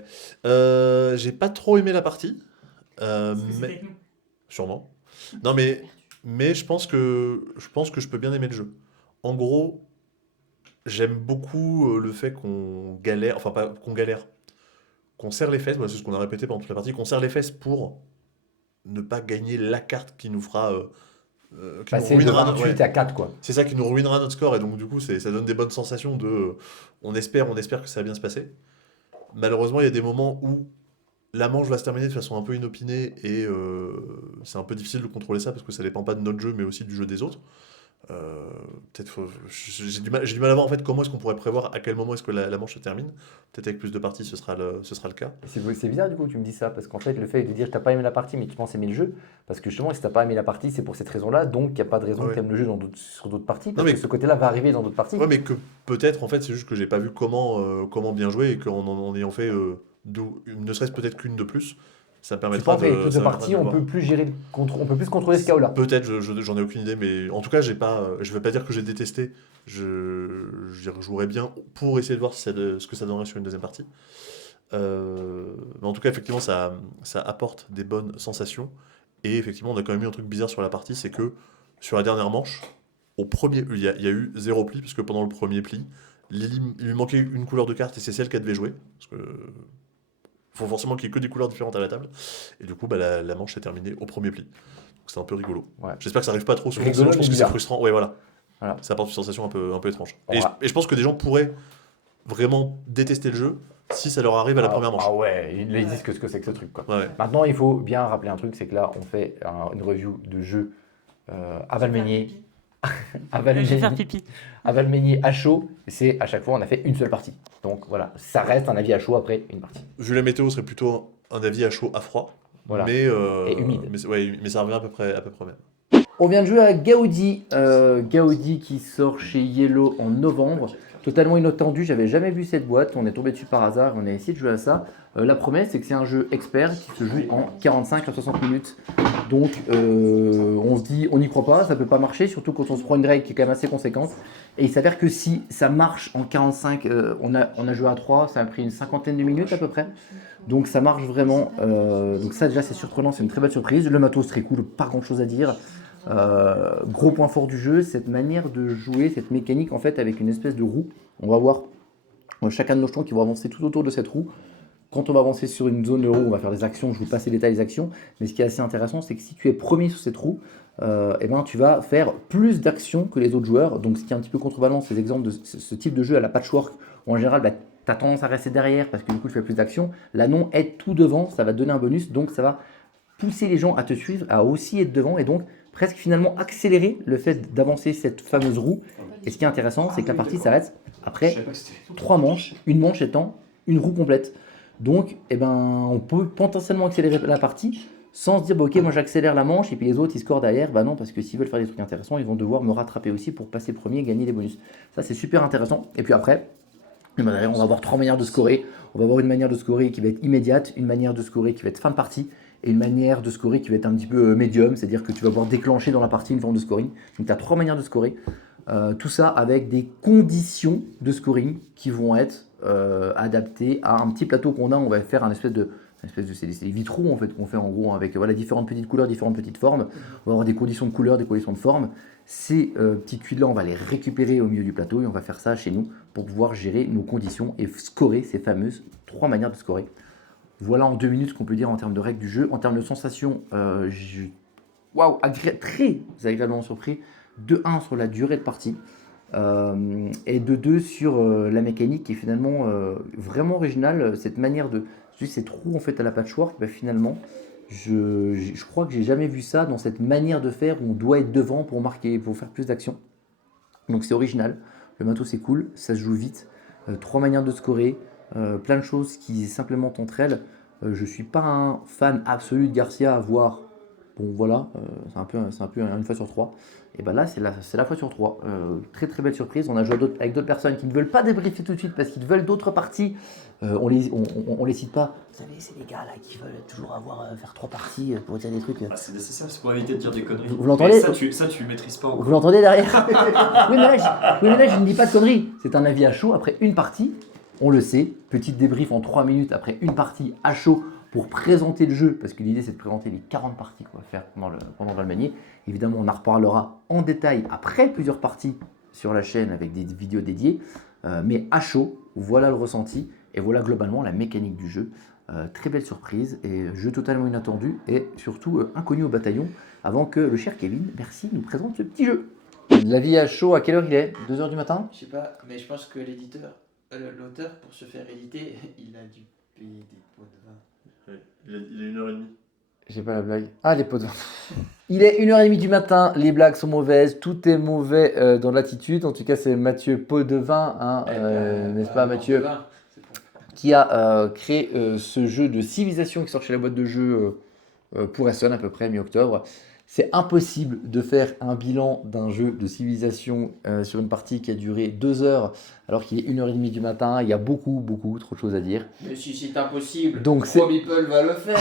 J'ai pas trop aimé la partie. Mais... Sûrement. Non, mais je pense que je peux bien aimer le jeu. En gros, j'aime beaucoup le fait qu'on galère. Enfin, pas qu'on galère. Qu'on serre les fesses. Voilà, c'est ce qu'on a répété pendant toute la partie. Qu'on serre les fesses pour ne pas gagner la carte qui nous fera. Qui nous Passer de ruinera 28 ouais. à 4, quoi. C'est ça qui nous ruinera notre score, et donc du coup ça donne des bonnes sensations de on espère que ça va bien se passer. Malheureusement il y a des moments où la manche va se terminer de façon un peu inopinée, et c'est un peu difficile de contrôler ça parce que ça dépend pas de notre jeu mais aussi du jeu des autres. J'ai du mal à voir en fait comment est-ce qu'on pourrait prévoir à quel moment est-ce que la manche se termine. Peut-être avec plus de parties ce sera le cas. C'est bizarre du coup que tu me dis ça, parce qu'en fait le fait de dire que t'as pas aimé la partie mais tu penses aimer le jeu, parce que justement si t'as pas aimé la partie c'est pour cette raison-là, donc il n'y a pas de raison que t'aimes le jeu sur d'autres parties, parce que ce côté-là va arriver dans d'autres parties. Ouais, mais que peut-être en fait c'est juste que j'ai pas vu comment bien jouer, et qu'en ayant fait ne serait-ce peut-être qu'une de plus, ça me permettra Tu penses qu'avec toutes les parties on peut plus gérer on peut plus contrôler ce chaos-là? Peut-être, j'en ai aucune idée, mais en tout cas, je vais pas dire que j'ai détesté. Je jouerais bien pour essayer de voir ce que ça donnerait sur une deuxième partie. Mais en tout cas, effectivement, ça apporte des bonnes sensations. Et effectivement, on a quand même eu un truc bizarre sur la partie, c'est que sur la dernière manche, il y a eu 0 pli, puisque pendant le premier pli, Lily, il lui manquait une couleur de carte et c'est celle qu'elle devait jouer. Parce que faut forcément qu'il y ait que des couleurs différentes à la table. Et du coup, la manche s'est terminée au premier pli. Donc c'était un peu rigolo. Ouais. J'espère que ça arrive pas trop souvent, Rigolo, sinon je pense mais que c'est bizarre. frustrant. Ouais, voilà. Voilà. Ça apporte une sensation un peu étrange. Ouais. Et je pense que des gens pourraient vraiment détester le jeu si ça leur arrive à la première manche. Ah ouais, ils disent que ce que c'est que ce truc, quoi. Ouais. Maintenant, il faut bien rappeler un truc, c'est que là, on fait une review de jeu à Valmeignier. Je vais faire pipi. À Valmeignier à chaud, c'est à chaque fois on a fait une seule partie. Donc voilà, ça reste un avis à chaud après une partie. Vu la météo, ce serait plutôt un avis à chaud, à froid. Voilà. Mais, Et humide. Mais ça revient à peu près même. On vient de jouer à Gaudi. Gaudi qui sort chez Yellow en novembre. Totalement inattendu, j'avais jamais vu cette boîte. On est tombé dessus par hasard, on a essayé de jouer à ça. La promesse, c'est que c'est un jeu expert qui se joue en 45 à 60 minutes. Donc on se dit, on n'y croit pas, ça peut pas marcher, surtout quand on se prend une règle qui est quand même assez conséquente. Et il s'avère que si ça marche en 45, on a joué à 3, ça a pris une cinquantaine de minutes à peu près. Donc ça marche vraiment. Donc ça déjà c'est surprenant, c'est une très belle surprise. Le matos très cool, pas grand chose à dire. Gros point fort du jeu, cette manière de jouer, cette mécanique en fait avec une espèce de roue. On va voir chacun de nos jetons qui vont avancer tout autour de cette roue. quand on va avancer sur une zone euro, on va faire des actions, je vous passe les détails des actions, mais ce qui est assez intéressant, c'est que si tu es premier sur cette roue, eh ben, tu vas faire plus d'actions que les autres joueurs. Donc ce qui est un petit peu contrebalan, ces exemples de ce type de jeu à la patchwork, où en général, bah, tu as tendance à rester derrière parce que du coup, tu fais plus d'actions. Là, non, être tout devant, ça va te donner un bonus, donc ça va pousser les gens à te suivre, à aussi être devant, et donc presque finalement accélérer le fait d'avancer cette fameuse roue. Et ce qui est intéressant, c'est que la partie s'arrête après 3 manches, une manche étant une roue complète. Donc, eh ben, on peut potentiellement accélérer la partie sans se dire, bah, ok, moi j'accélère la manche et puis les autres ils scorent derrière. Bah non, parce que s'ils veulent faire des trucs intéressants, ils vont devoir me rattraper aussi pour passer premier et gagner des bonus. Ça, c'est super intéressant. Et puis après, eh ben, derrière, on va avoir 3 manières de scorer. On va avoir une manière de scorer qui va être immédiate, une manière de scorer qui va être fin de partie, et une manière de scorer qui va être un petit peu médium, c'est-à-dire que tu vas pouvoir déclencher dans la partie une forme de scoring. Donc tu as 3 manières de scorer. Tout ça avec des conditions de scoring qui vont être adaptées à un petit plateau qu'on a. On va faire c'est des vitraux en fait qu'on fait en gros avec voilà, différentes petites couleurs, différentes petites formes. On va avoir des conditions de couleurs, des conditions de forme. Ces petites tuiles là, on va les récupérer au milieu du plateau et on va faire ça chez nous pour pouvoir gérer nos conditions et scorer ces fameuses 3 manières de scorer. Voilà en 2 minutes ce qu'on peut dire en termes de règles du jeu. En termes de sensations, très agréablement surpris. De 1 sur la durée de partie et de 2 sur la mécanique qui est finalement vraiment originale. Cette manière de... Cette roue en fait à la patchwork, bah, finalement, je crois que j'ai jamais vu ça dans cette manière de faire où on doit être devant pour marquer, pour faire plus d'actions. Donc c'est original, le matos c'est cool, ça se joue vite. 3 manières de scorer, plein de choses qui s'implémentent entre elles. Je suis pas un fan absolu de Garcia à voir. Bon voilà, c'est un peu une fois sur 3. Et ben là, c'est la fois sur 3. Très très belle surprise. On a joué avec d'autres personnes qui ne veulent pas débriefer tout de suite parce qu'ils veulent d'autres parties. On les cite pas. Vous savez, c'est les gars là qui veulent toujours faire 3 parties pour dire des trucs. Ah, c'est nécessaire, c'est pour éviter de dire des conneries. Vous l'entendez ? Ça, tu maîtrises pas encore. Vous l'entendez derrière ? Oui, mais là, je ne dis pas de conneries. C'est un avis à chaud après une partie. On le sait. Petite débrief en 3 minutes après une partie à chaud. Pour présenter le jeu, parce que l'idée c'est de présenter les 40 parties qu'on va faire pendant Valmanier. Évidemment, on en reparlera en détail après plusieurs parties sur la chaîne avec des vidéos dédiées. Mais à chaud, voilà le ressenti et voilà globalement la mécanique du jeu. Très belle surprise et jeu totalement inattendu et surtout inconnu au bataillon avant que le cher Kevin, merci, nous présente ce petit jeu. L'avis à chaud, à quelle heure il est ? 2h du matin ? Je sais pas, mais je pense que l'auteur, pour se faire éditer, il a dû payer des pots de vin. Il est 1h30. J'ai pas la blague. Ah, les pots de vin. Il est 1h30 du matin, les blagues sont mauvaises, tout est mauvais dans l'attitude. En tout cas, c'est Mathieu Pot de Vin, hein, n'est-ce pas Mathieu, qui a créé ce jeu de civilisation qui sort chez la boîte de jeu pour Essen à peu près mi-octobre. C'est impossible de faire un bilan d'un jeu de civilisation sur une partie qui a duré 2 heures alors qu'il est 1h30 du matin. Il y a beaucoup trop de choses à dire. Mais si c'est impossible, donc Meeple va le faire.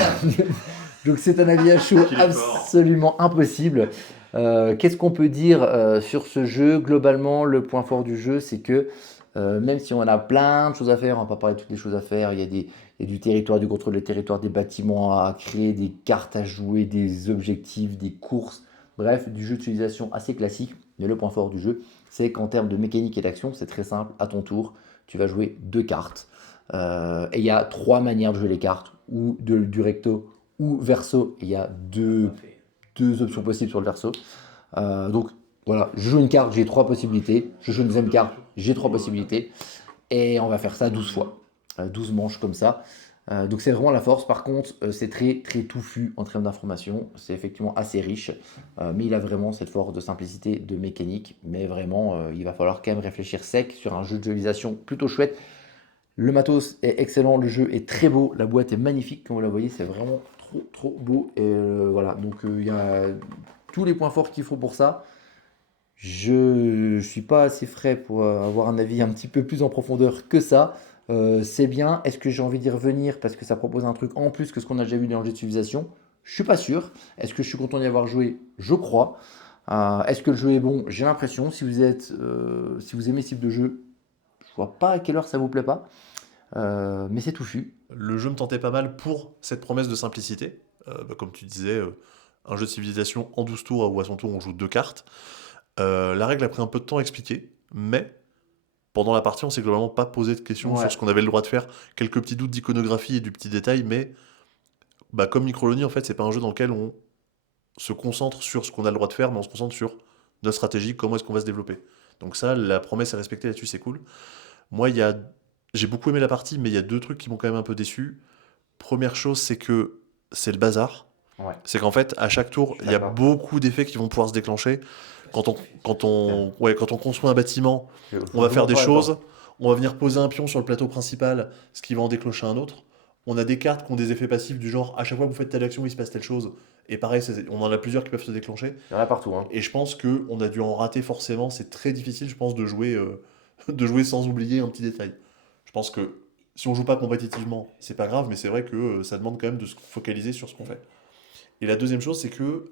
Donc c'est un avis à chaud absolument impossible. Qu'est-ce qu'on peut dire sur ce jeu ? Globalement, le point fort du jeu, c'est que même si on a plein de choses à faire, on va pas parler de toutes les choses à faire, il y a du territoire, du contrôle des territoires, des bâtiments à créer, des cartes à jouer, des objectifs, des courses, bref, du jeu de civilisation assez classique. Mais le point fort du jeu, c'est qu'en termes de mécanique et d'action, c'est très simple. À ton tour, tu vas jouer 2 cartes. Et il y a 3 manières de jouer les cartes, ou du recto ou verso. Il y a deux options possibles sur le verso. Donc voilà, je joue une carte, j'ai 3 possibilités. Je joue une deuxième carte, j'ai 3 possibilités. Et on va faire ça 12 fois. 12 manches comme ça. Donc c'est vraiment la force. Par contre, c'est très touffu en termes d'information. C'est effectivement assez riche. Mais il a vraiment cette force de simplicité, de mécanique. Mais vraiment, il va falloir quand même réfléchir sec sur un jeu de civilisation plutôt chouette. Le matos est excellent, le jeu est très beau, la boîte est magnifique comme vous la voyez, c'est vraiment trop beau. Et voilà, donc il y a tous les points forts qu'il faut pour ça. Je suis pas assez frais pour avoir un avis un petit peu plus en profondeur que ça. C'est bien. Est-ce que j'ai envie d'y revenir parce que ça propose un truc en plus que ce qu'on a déjà vu dans le jeu de civilisation ? Je suis pas sûr. Est-ce que je suis content d'y avoir joué ? Je crois. Est-ce que le jeu est bon ? J'ai l'impression. Si vous aimez ce type de jeu, je vois pas à quelle heure ça vous plaît pas. Mais c'est touffu. Le jeu me tentait pas mal pour cette promesse de simplicité. Comme tu disais, un jeu de civilisation en 12 tours où à son tour on joue 2 cartes. La règle a pris un peu de temps à expliquer, mais pendant la partie, on s'est globalement pas posé de questions sur ce qu'on avait le droit de faire. Quelques petits doutes d'iconographie et du petit détail, mais comme Microloni, en fait, c'est pas un jeu dans lequel on se concentre sur ce qu'on a le droit de faire, mais on se concentre sur notre stratégie, comment est-ce qu'on va se développer. Donc ça, la promesse est respectée là-dessus, c'est cool. Moi, j'ai beaucoup aimé la partie, mais il y a 2 trucs qui m'ont quand même un peu déçu. Première chose, c'est que c'est le bazar. Ouais. C'est qu'en fait, à chaque tour, il y a D'accord. beaucoup d'effets qui vont pouvoir se déclencher. Quand on construit un bâtiment, on va faire des choses, on va venir poser un pion sur le plateau principal, ce qui va en déclencher un autre. On a des cartes qui ont des effets passifs du genre, à chaque fois que vous faites telle action, il se passe telle chose. Et pareil, on en a plusieurs qui peuvent se déclencher. Il y en a partout. Hein. Et je pense qu'on a dû en rater forcément. C'est très difficile, je pense, de jouer sans oublier un petit détail. Je pense que si on joue pas compétitivement, c'est pas grave, mais c'est vrai que ça demande quand même de se focaliser sur ce qu'on fait. Et la deuxième chose, c'est que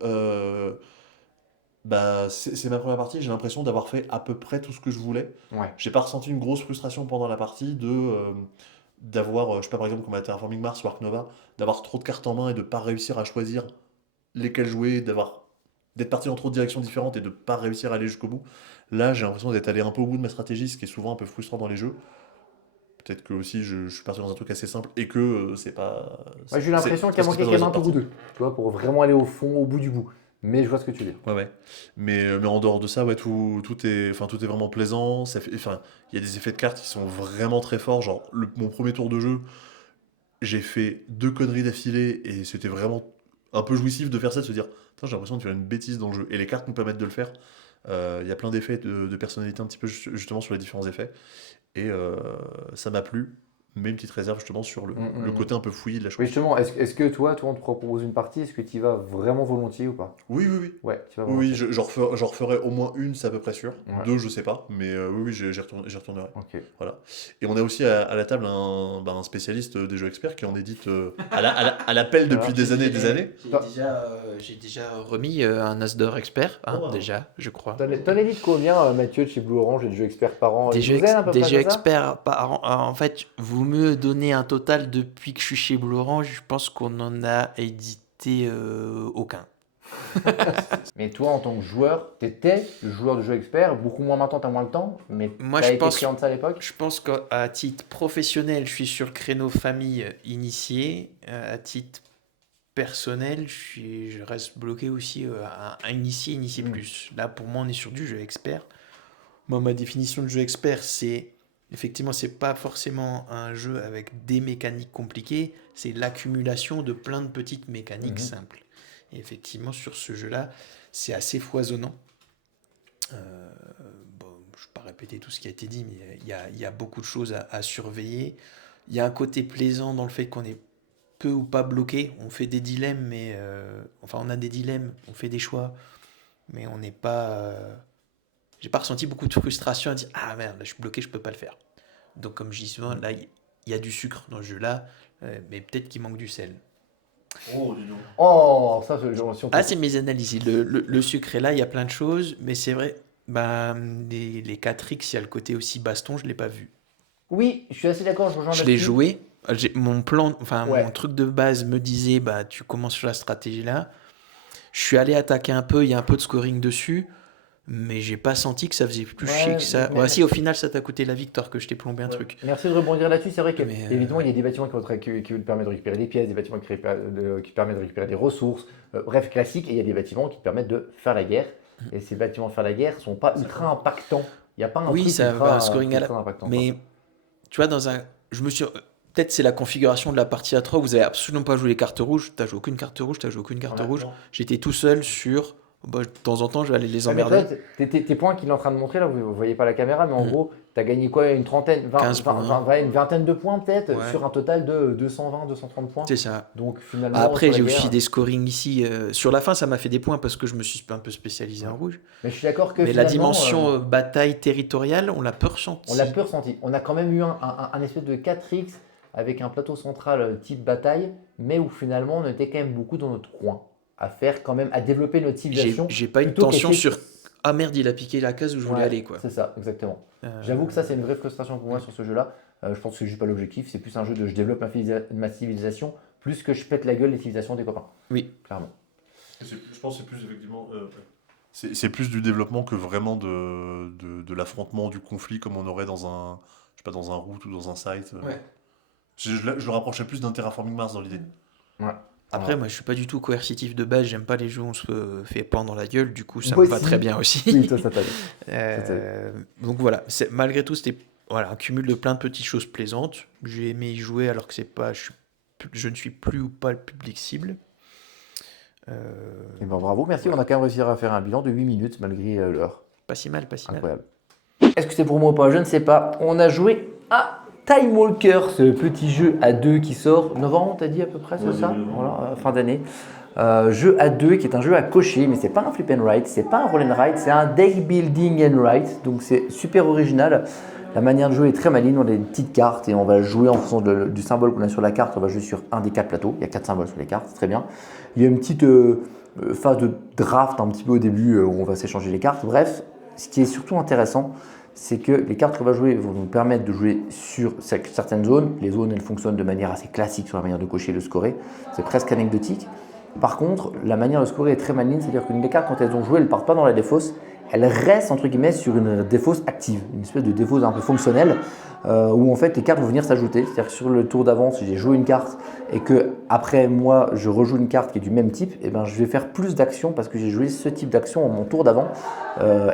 c'est ma première partie, j'ai l'impression d'avoir fait à peu près tout ce que je voulais. Ouais. J'ai pas ressenti une grosse frustration pendant la partie d'avoir, je sais pas, par exemple, comme à Terraforming Mars ou Ark Nova, d'avoir trop de cartes en main et de pas réussir à choisir lesquelles jouer, d'être parti dans trop de directions différentes et de pas réussir à aller jusqu'au bout. Là, j'ai l'impression d'être allé un peu au bout de ma stratégie, ce qui est souvent un peu frustrant dans les jeux. Peut-être que aussi je suis parti dans un truc assez simple et que c'est pas. J'ai eu l'impression qu'il y a manqué quand même un peu bout d'eux, tu vois, pour vraiment aller au fond, au bout du bout. Mais je vois ce que tu dis. Ouais. Mais en dehors de ça, tout est vraiment plaisant. Il y a des effets de cartes qui sont vraiment très forts. Genre, mon premier tour de jeu, j'ai fait 2 conneries d'affilée et c'était vraiment un peu jouissif de faire ça, de se dire, j'ai l'impression de faire une bêtise dans le jeu. Et les cartes nous permettent de le faire. Il y a plein d'effets de personnalité un petit peu justement sur les différents effets. Et ça m'a plu. Mais une petite réserve justement sur le côté un peu fouillis de la chose. Oui, justement, est-ce que toi, on te propose une partie, est-ce que tu y vas vraiment volontiers ou pas? Oui. Ouais, tu vas Oui, volontiers. j'en referai au moins une, c'est à peu près sûr. Ouais. 2, je sais pas, mais oui, j'y retournerai. Ok. Voilà. Et on a aussi à la table un spécialiste des jeux experts qui en édite à l'appel depuis des années et des années. J'ai déjà remis un As d'or expert, déjà, je crois. T'en édites combien, Mathieu, de chez Blue Orange et de jeux experts par an? Des Une douzaine, à peu jeux près, c'est ça experts par an. En fait, vous me donnez un total depuis que je suis chez Blue Orange, je pense qu'on en a édité aucun. Mais toi, en tant que joueur, t'étais le joueur de jeux experts, beaucoup moins maintenant, t'as moins le temps, mais Moi, t'as je été pense, client de ça à l'époque? je pense qu'à titre professionnel, je suis sur le créneau famille initié. À titre personnel, je reste bloqué aussi à initié plus. Là, pour moi, on est sur du jeu expert. Moi, ma définition de jeu expert, effectivement, c'est pas forcément un jeu avec des mécaniques compliquées, c'est l'accumulation de plein de petites mécaniques simples. Et effectivement, sur ce jeu-là, c'est assez foisonnant. Je ne vais pas répéter tout ce qui a été dit, mais il y a beaucoup de choses à surveiller. Il y a un côté plaisant dans le fait qu'on est peu ou pas bloqué. On fait des dilemmes, mais on a des dilemmes, on fait des choix, mais on n'est pas. J'ai pas ressenti beaucoup de frustration à dire ah merde, là je suis bloqué, je peux pas le faire. Donc comme je dis souvent, là il y a du sucre dans ce jeu-là, mais peut-être qu'il manque du sel. Oh, dis donc. Oh, ça, si on peut- C'est mes analyses. Le sucre est là, il y a plein de choses, mais c'est vrai, les 4X, il y a le côté aussi baston, je l'ai pas vu. Oui, je suis assez d'accord, je rejoins Je l'ai là-dessus. joué. Mon plan, Ouais. mon truc de base me disait, tu commences sur la stratégie là. Je suis allé attaquer un peu, il y a un peu de scoring dessus, mais j'ai pas senti que ça faisait plus chier que ça. mais- Si, au final, ça t'a coûté la victoire que je t'ai plombé un truc. Merci de rebondir là-dessus. C'est vrai que, Mais, évidemment, il y a des bâtiments qui vous permettent de récupérer des pièces, des bâtiments qui permettent de récupérer des ressources, bref, classique. Et il y a des bâtiments qui te permettent de faire la guerre. Et ces bâtiments de faire la guerre sont pas ultra impactants. Il n'y a pas un Oui, truc ça ultra, va un scoring ultra impactant. Mais tu vois, je me suis. Peut-être c'est la configuration de la partie à 3. Vous avez absolument pas joué les cartes rouges. T'as joué aucune carte rouge, t'as joué aucune carte Ouais, rouge. non. J'étais tout seul sur. De temps en temps, je vais aller les Ouais, mais emmerder. toi, tes points qu'il est en train de montrer, là, vous ne voyez pas la caméra, mais en gros, tu as gagné quoi? Une trentaine, 15 points. une vingtaine de points peut-être, Ouais. sur un total de 220, 230 points. C'est ça. Donc finalement, Après, sur j'ai la guerre- aussi des scorings ici. Sur la fin, ça m'a fait des points parce que je me suis un peu spécialisé en rouge. Mais je suis d'accord que Mais la finalement, dimension bataille territoriale, on l'a peu ressenti. on l'a peu ressenti. On a quand même eu un espèce de 4X avec un plateau central type bataille, mais où finalement on était quand même beaucoup dans notre coin, à faire quand même, à développer notre civilisation. J'ai pas eu de plutôt tension qu'essayer- sur ah merde, il a piqué la case où je voulais Ouais, aller quoi. C'est ça, exactement. J'avoue que ça, c'est une vraie frustration pour moi sur ce jeu-là. Je pense que c'est juste pas l'objectif. C'est plus un jeu de je développe ma civilisation, plus que je pète la gueule des civilisations des copains. Oui. Clairement. Je pense que c'est plus effectivement. C'est plus du développement que vraiment de l'affrontement, du conflit, comme on aurait dans un, je sais pas, dans un root ou dans un site. Ouais. Je le rapprochais plus d'un Terraforming Mars dans l'idée. Ouais. Après, moi, je suis pas du tout coercitif de base. J'aime pas les jeux où on se fait pendre la gueule. Du coup, ça Moi me va aussi. très bien aussi. Oui, toi, ça t'a Donc voilà, malgré tout, c'était un cumul de plein de petites choses plaisantes. J'ai aimé y jouer alors que je ne suis plus ou pas le public cible. Eh ben, bravo, merci. On a quand même réussi à faire un bilan de 8 minutes malgré l'heure. Pas si mal, pas si mal. Incroyable. Est-ce que c'est pour moi ou pas? Je ne sais pas. On a joué à Time Walker, ce petit jeu à deux qui sort novembre, t'as dit à peu près, c'est ça? Voilà, fin d'année. Jeu à deux qui est un jeu à cocher, mais c'est pas un flip and write, c'est pas un roll and write, c'est un deck building and write. Donc c'est super original. La manière de jouer est très maligne, on a une petite carte et on va jouer en fonction du symbole qu'on a sur la carte. On va jouer sur un des 4 plateaux, il y a 4 symboles sur les cartes, c'est très bien. Il y a une petite phase de draft un petit peu au début où on va s'échanger les cartes. Bref, ce qui est surtout intéressant, c'est que les cartes qu'on va jouer vont nous permettre de jouer sur certaines zones. Les zones, elles fonctionnent de manière assez classique sur la manière de cocher et de scorer. C'est presque anecdotique. Par contre, la manière de scorer est très maligne, c'est-à-dire qu'une des cartes, quand elles ont joué, elles ne partent pas dans la défausse. Elles restent, entre guillemets, sur une défausse active, une espèce de défausse un peu fonctionnelle, où en fait les cartes vont venir s'ajouter. C'est-à-dire que sur le tour d'avant, si j'ai joué une carte et que après moi je rejoue une carte qui est du même type, eh ben, je vais faire plus d'actions parce que j'ai joué ce type d'action en mon tour d'avant.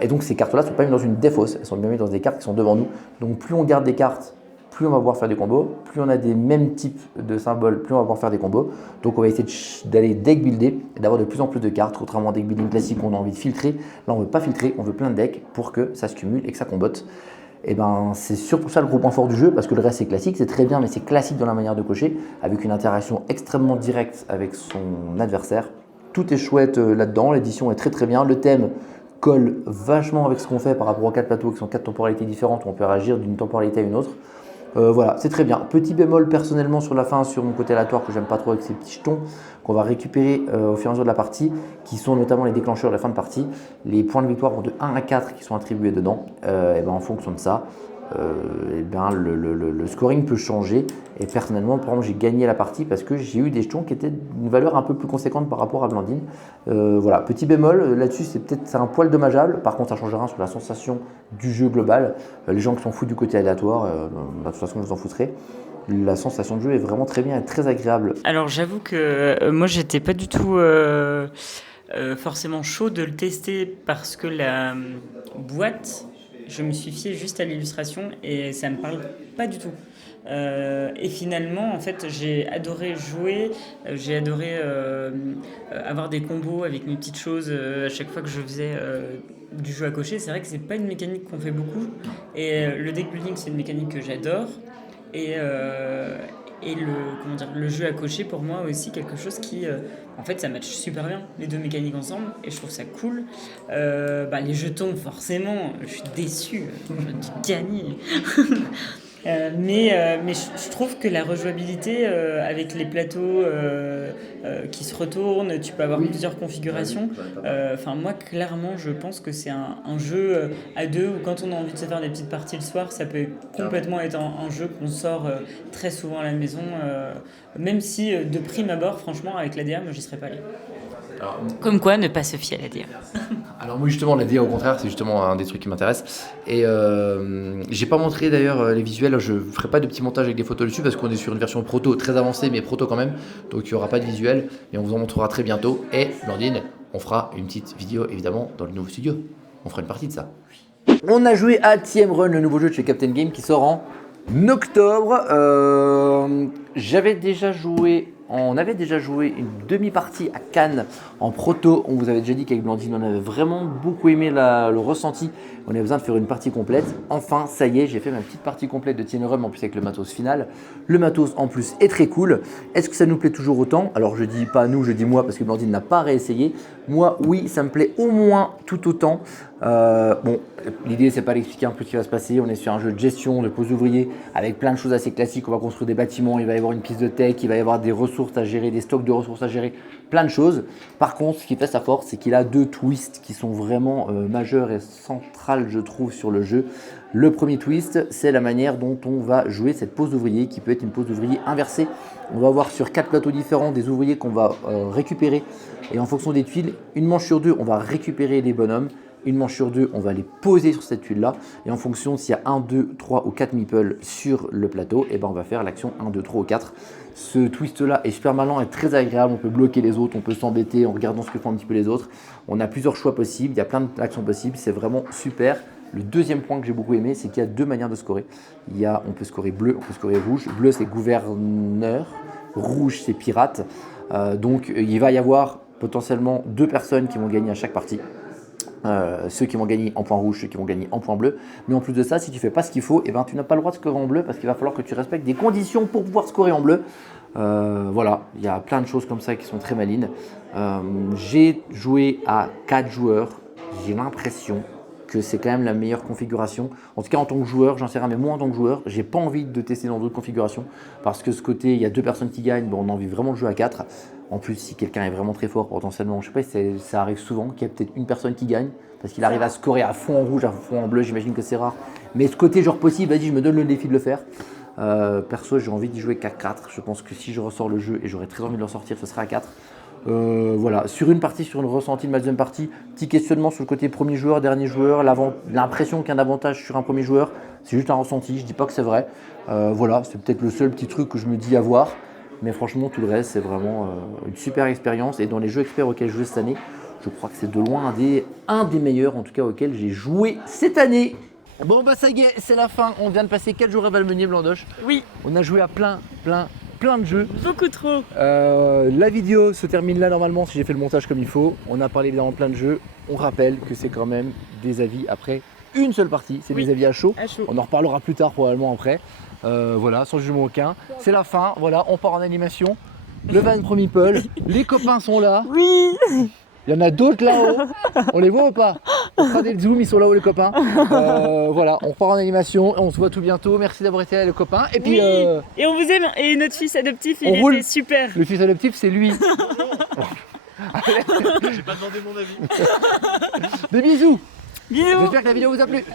Et donc ces cartes-là ne sont pas mises dans une défausse, elles sont bien mises dans des cartes qui sont devant nous. Donc plus on garde des cartes, plus on va pouvoir faire des combos, plus on a des mêmes types de symboles, plus on va pouvoir faire des combos. Donc on va essayer d'aller deck builder et d'avoir de plus en plus de cartes. Contrairement au deck building classique, on a envie de filtrer. Là, on ne veut pas filtrer, on veut plein de decks pour que ça se cumule et que ça combotte. Et ben, c'est surtout ça le gros point fort du jeu, parce que le reste c'est classique, c'est très bien, mais c'est classique dans la manière de cocher, avec une interaction extrêmement directe avec son adversaire. Tout est chouette là-dedans, l'édition est très très bien, le thème colle vachement avec ce qu'on fait par rapport aux 4 plateaux qui sont 4 temporalités différentes où on peut réagir d'une temporalité à une autre. Voilà, c'est très bien. Petit bémol personnellement sur la fin, sur mon côté aléatoire que j'aime pas trop avec ces petits jetons qu'on va récupérer au fur et à mesure de la partie, qui sont notamment les déclencheurs de la fin de partie. Les points de victoire vont de 1 à 4 qui sont attribués dedans. Et ben, en fonction de ça, et ben, le scoring peut changer. Et personnellement, par exemple, j'ai gagné la partie parce que j'ai eu des jetons qui étaient d'une valeur un peu plus conséquente par rapport à Blandine. Voilà, petit bémol là-dessus, c'est un poil dommageable. Par contre, ça change rien sur la sensation du jeu global. Les gens qui s'en foutent du côté aléatoire, de toute façon, vous en foutrez. La sensation de jeu est vraiment très bien et très agréable. Alors j'avoue que moi j'étais pas du tout forcément chaud de le tester parce que la boîte, je me suis fié juste à l'illustration et ça me parle pas du tout. Et finalement, en fait, j'ai adoré jouer, j'ai adoré avoir des combos avec mes petites choses à chaque fois que je faisais du jeu à cocher. C'est vrai que c'est pas une mécanique qu'on fait beaucoup et le deck building c'est une mécanique que j'adore. Et le jeu à cocher, pour moi, aussi quelque chose qui, en fait, ça match super bien, les deux mécaniques ensemble, et je trouve ça cool. Les jetons, forcément, je suis déçu, j'aurais dû gagner. Mais je trouve que la rejouabilité avec les plateaux qui se retournent, tu peux avoir plusieurs configurations. Moi, clairement, je pense que c'est un jeu à deux où quand on a envie de se faire des petites parties le soir, ça peut complètement être un jeu qu'on sort très souvent à la maison. Même si, de prime abord, franchement, avec l'ADA, moi, j'y serais pas allé. Alors, comme quoi, ne pas se fier à l'ADA. Alors moi justement l'ADA au contraire c'est justement un des trucs qui m'intéresse et j'ai pas montré d'ailleurs les visuels, je ferai pas de petits montages avec des photos dessus parce qu'on est sur une version proto très avancée mais proto quand même, donc il y aura pas de visuel mais on vous en montrera très bientôt et Blandine on fera une petite vidéo évidemment dans le nouveau studio, on fera une partie de ça. On a joué à TM Run, le nouveau jeu de chez Captain Game qui sort en octobre. On avait déjà joué une demi-partie à Cannes en proto. On vous avait déjà dit qu'avec Blandine, on avait vraiment beaucoup aimé le ressenti. On avait besoin de faire une partie complète. Enfin, ça y est, j'ai fait ma petite partie complète de TN Run en plus avec le matos final. Le matos en plus est très cool. Est-ce que ça nous plaît toujours autant? Alors je dis pas nous, je dis moi parce que Blandine n'a pas réessayé. Moi, oui, ça me plaît au moins tout autant. L'idée, c'est pas d'expliquer un peu ce qui va se passer. On est sur un jeu de gestion, de pose ouvrier, avec plein de choses assez classiques. On va construire des bâtiments, il va y avoir une piste de tech, il va y avoir des ressources à gérer, des stocks de ressources à gérer, plein de choses. Par contre, ce qui fait sa force, c'est qu'il a 2 twists qui sont vraiment majeurs et centrales, je trouve, sur le jeu. Le premier twist, c'est la manière dont on va jouer cette pose d'ouvrier, qui peut être une pose d'ouvrier inversée. On va avoir sur 4 plateaux différents des ouvriers qu'on va récupérer. Et en fonction des tuiles, une manche sur 2, on va récupérer les bonhommes. Une manche sur 2, on va les poser sur cette tuile-là. Et en fonction s'il y a 1, 2, 3 ou 4 meeples sur le plateau, et ben on va faire l'action 1, 2, 3 ou 4. Ce twist-là est super malin et très agréable. On peut bloquer les autres, on peut s'embêter en regardant ce que font un petit peu les autres. On a plusieurs choix possibles, il y a plein d'actions possibles. C'est vraiment super. Le deuxième point que j'ai beaucoup aimé, c'est qu'il y a 2 manières de scorer. On peut scorer bleu, on peut scorer rouge. Bleu, c'est gouverneur. Rouge, c'est pirate. Donc, il va y avoir potentiellement 2 personnes qui vont gagner à chaque partie. Ceux qui vont gagner en point rouge, ceux qui vont gagner en point bleu. Mais en plus de ça, si tu fais pas ce qu'il faut, eh ben, tu n'as pas le droit de scorer en bleu parce qu'il va falloir que tu respectes des conditions pour pouvoir scorer en bleu. Voilà, il y a plein de choses comme ça qui sont très malines. J'ai joué à 4 joueurs. J'ai l'impression que c'est quand même la meilleure configuration. En tout cas, en tant que joueur, j'en sais rien, mais moi en tant que joueur, j'ai pas envie de tester dans d'autres configurations parce que ce côté, il y a 2 personnes qui gagnent, bon, on a envie vraiment de jouer à 4. En plus, si quelqu'un est vraiment très fort, potentiellement, je sais pas si ça arrive souvent, qu'il y a peut-être une personne qui gagne parce qu'il arrive à scorer à fond en rouge, à fond en bleu, j'imagine que c'est rare. Mais ce côté genre possible, vas-y, je me donne le défi de le faire. Perso, j'ai envie d'y jouer qu'à 4. Je pense que si je ressors le jeu, et j'aurais très envie de le ressortir, ce sera à 4. Voilà, sur une partie, sur une ressentie de ma deuxième partie, petit questionnement sur le côté premier joueur, dernier joueur, l'impression qu'il y a un avantage sur un premier joueur, c'est juste un ressenti, je dis pas que c'est vrai. Voilà, c'est peut-être le seul petit truc que je me dis à voir, mais franchement tout le reste c'est vraiment une super expérience et dans les jeux experts auxquels j'ai joué cette année, je crois que c'est de loin un des meilleurs en tout cas auxquels j'ai joué cette année. Bon bah ça y est, c'est la fin, on vient de passer 4 jours à Valmenier, Blandoche. Oui. On a joué à plein de jeux. Beaucoup trop. La vidéo se termine là normalement si j'ai fait le montage comme il faut. On a parlé évidemment de plein de jeux. On rappelle que c'est quand même des avis après une seule partie. C'est des avis à chaud. On en reparlera plus tard probablement après. Voilà, sans jugement aucun. C'est la fin. Voilà, on part en animation. Le van pro meeple. Les copains sont là. Oui. Il y en a d'autres là-haut. On les voit ou pas? On fera des zooms, ils sont là-haut les copains. Voilà, on part en animation. On se voit tout bientôt. Merci d'avoir été là les copains. Et puis. Oui. Et on vous aime. Et notre fils adoptif, il était super. Le fils adoptif, c'est lui. J'ai pas demandé mon avis. Des bisous. Bisous. J'espère que la vidéo vous a plu.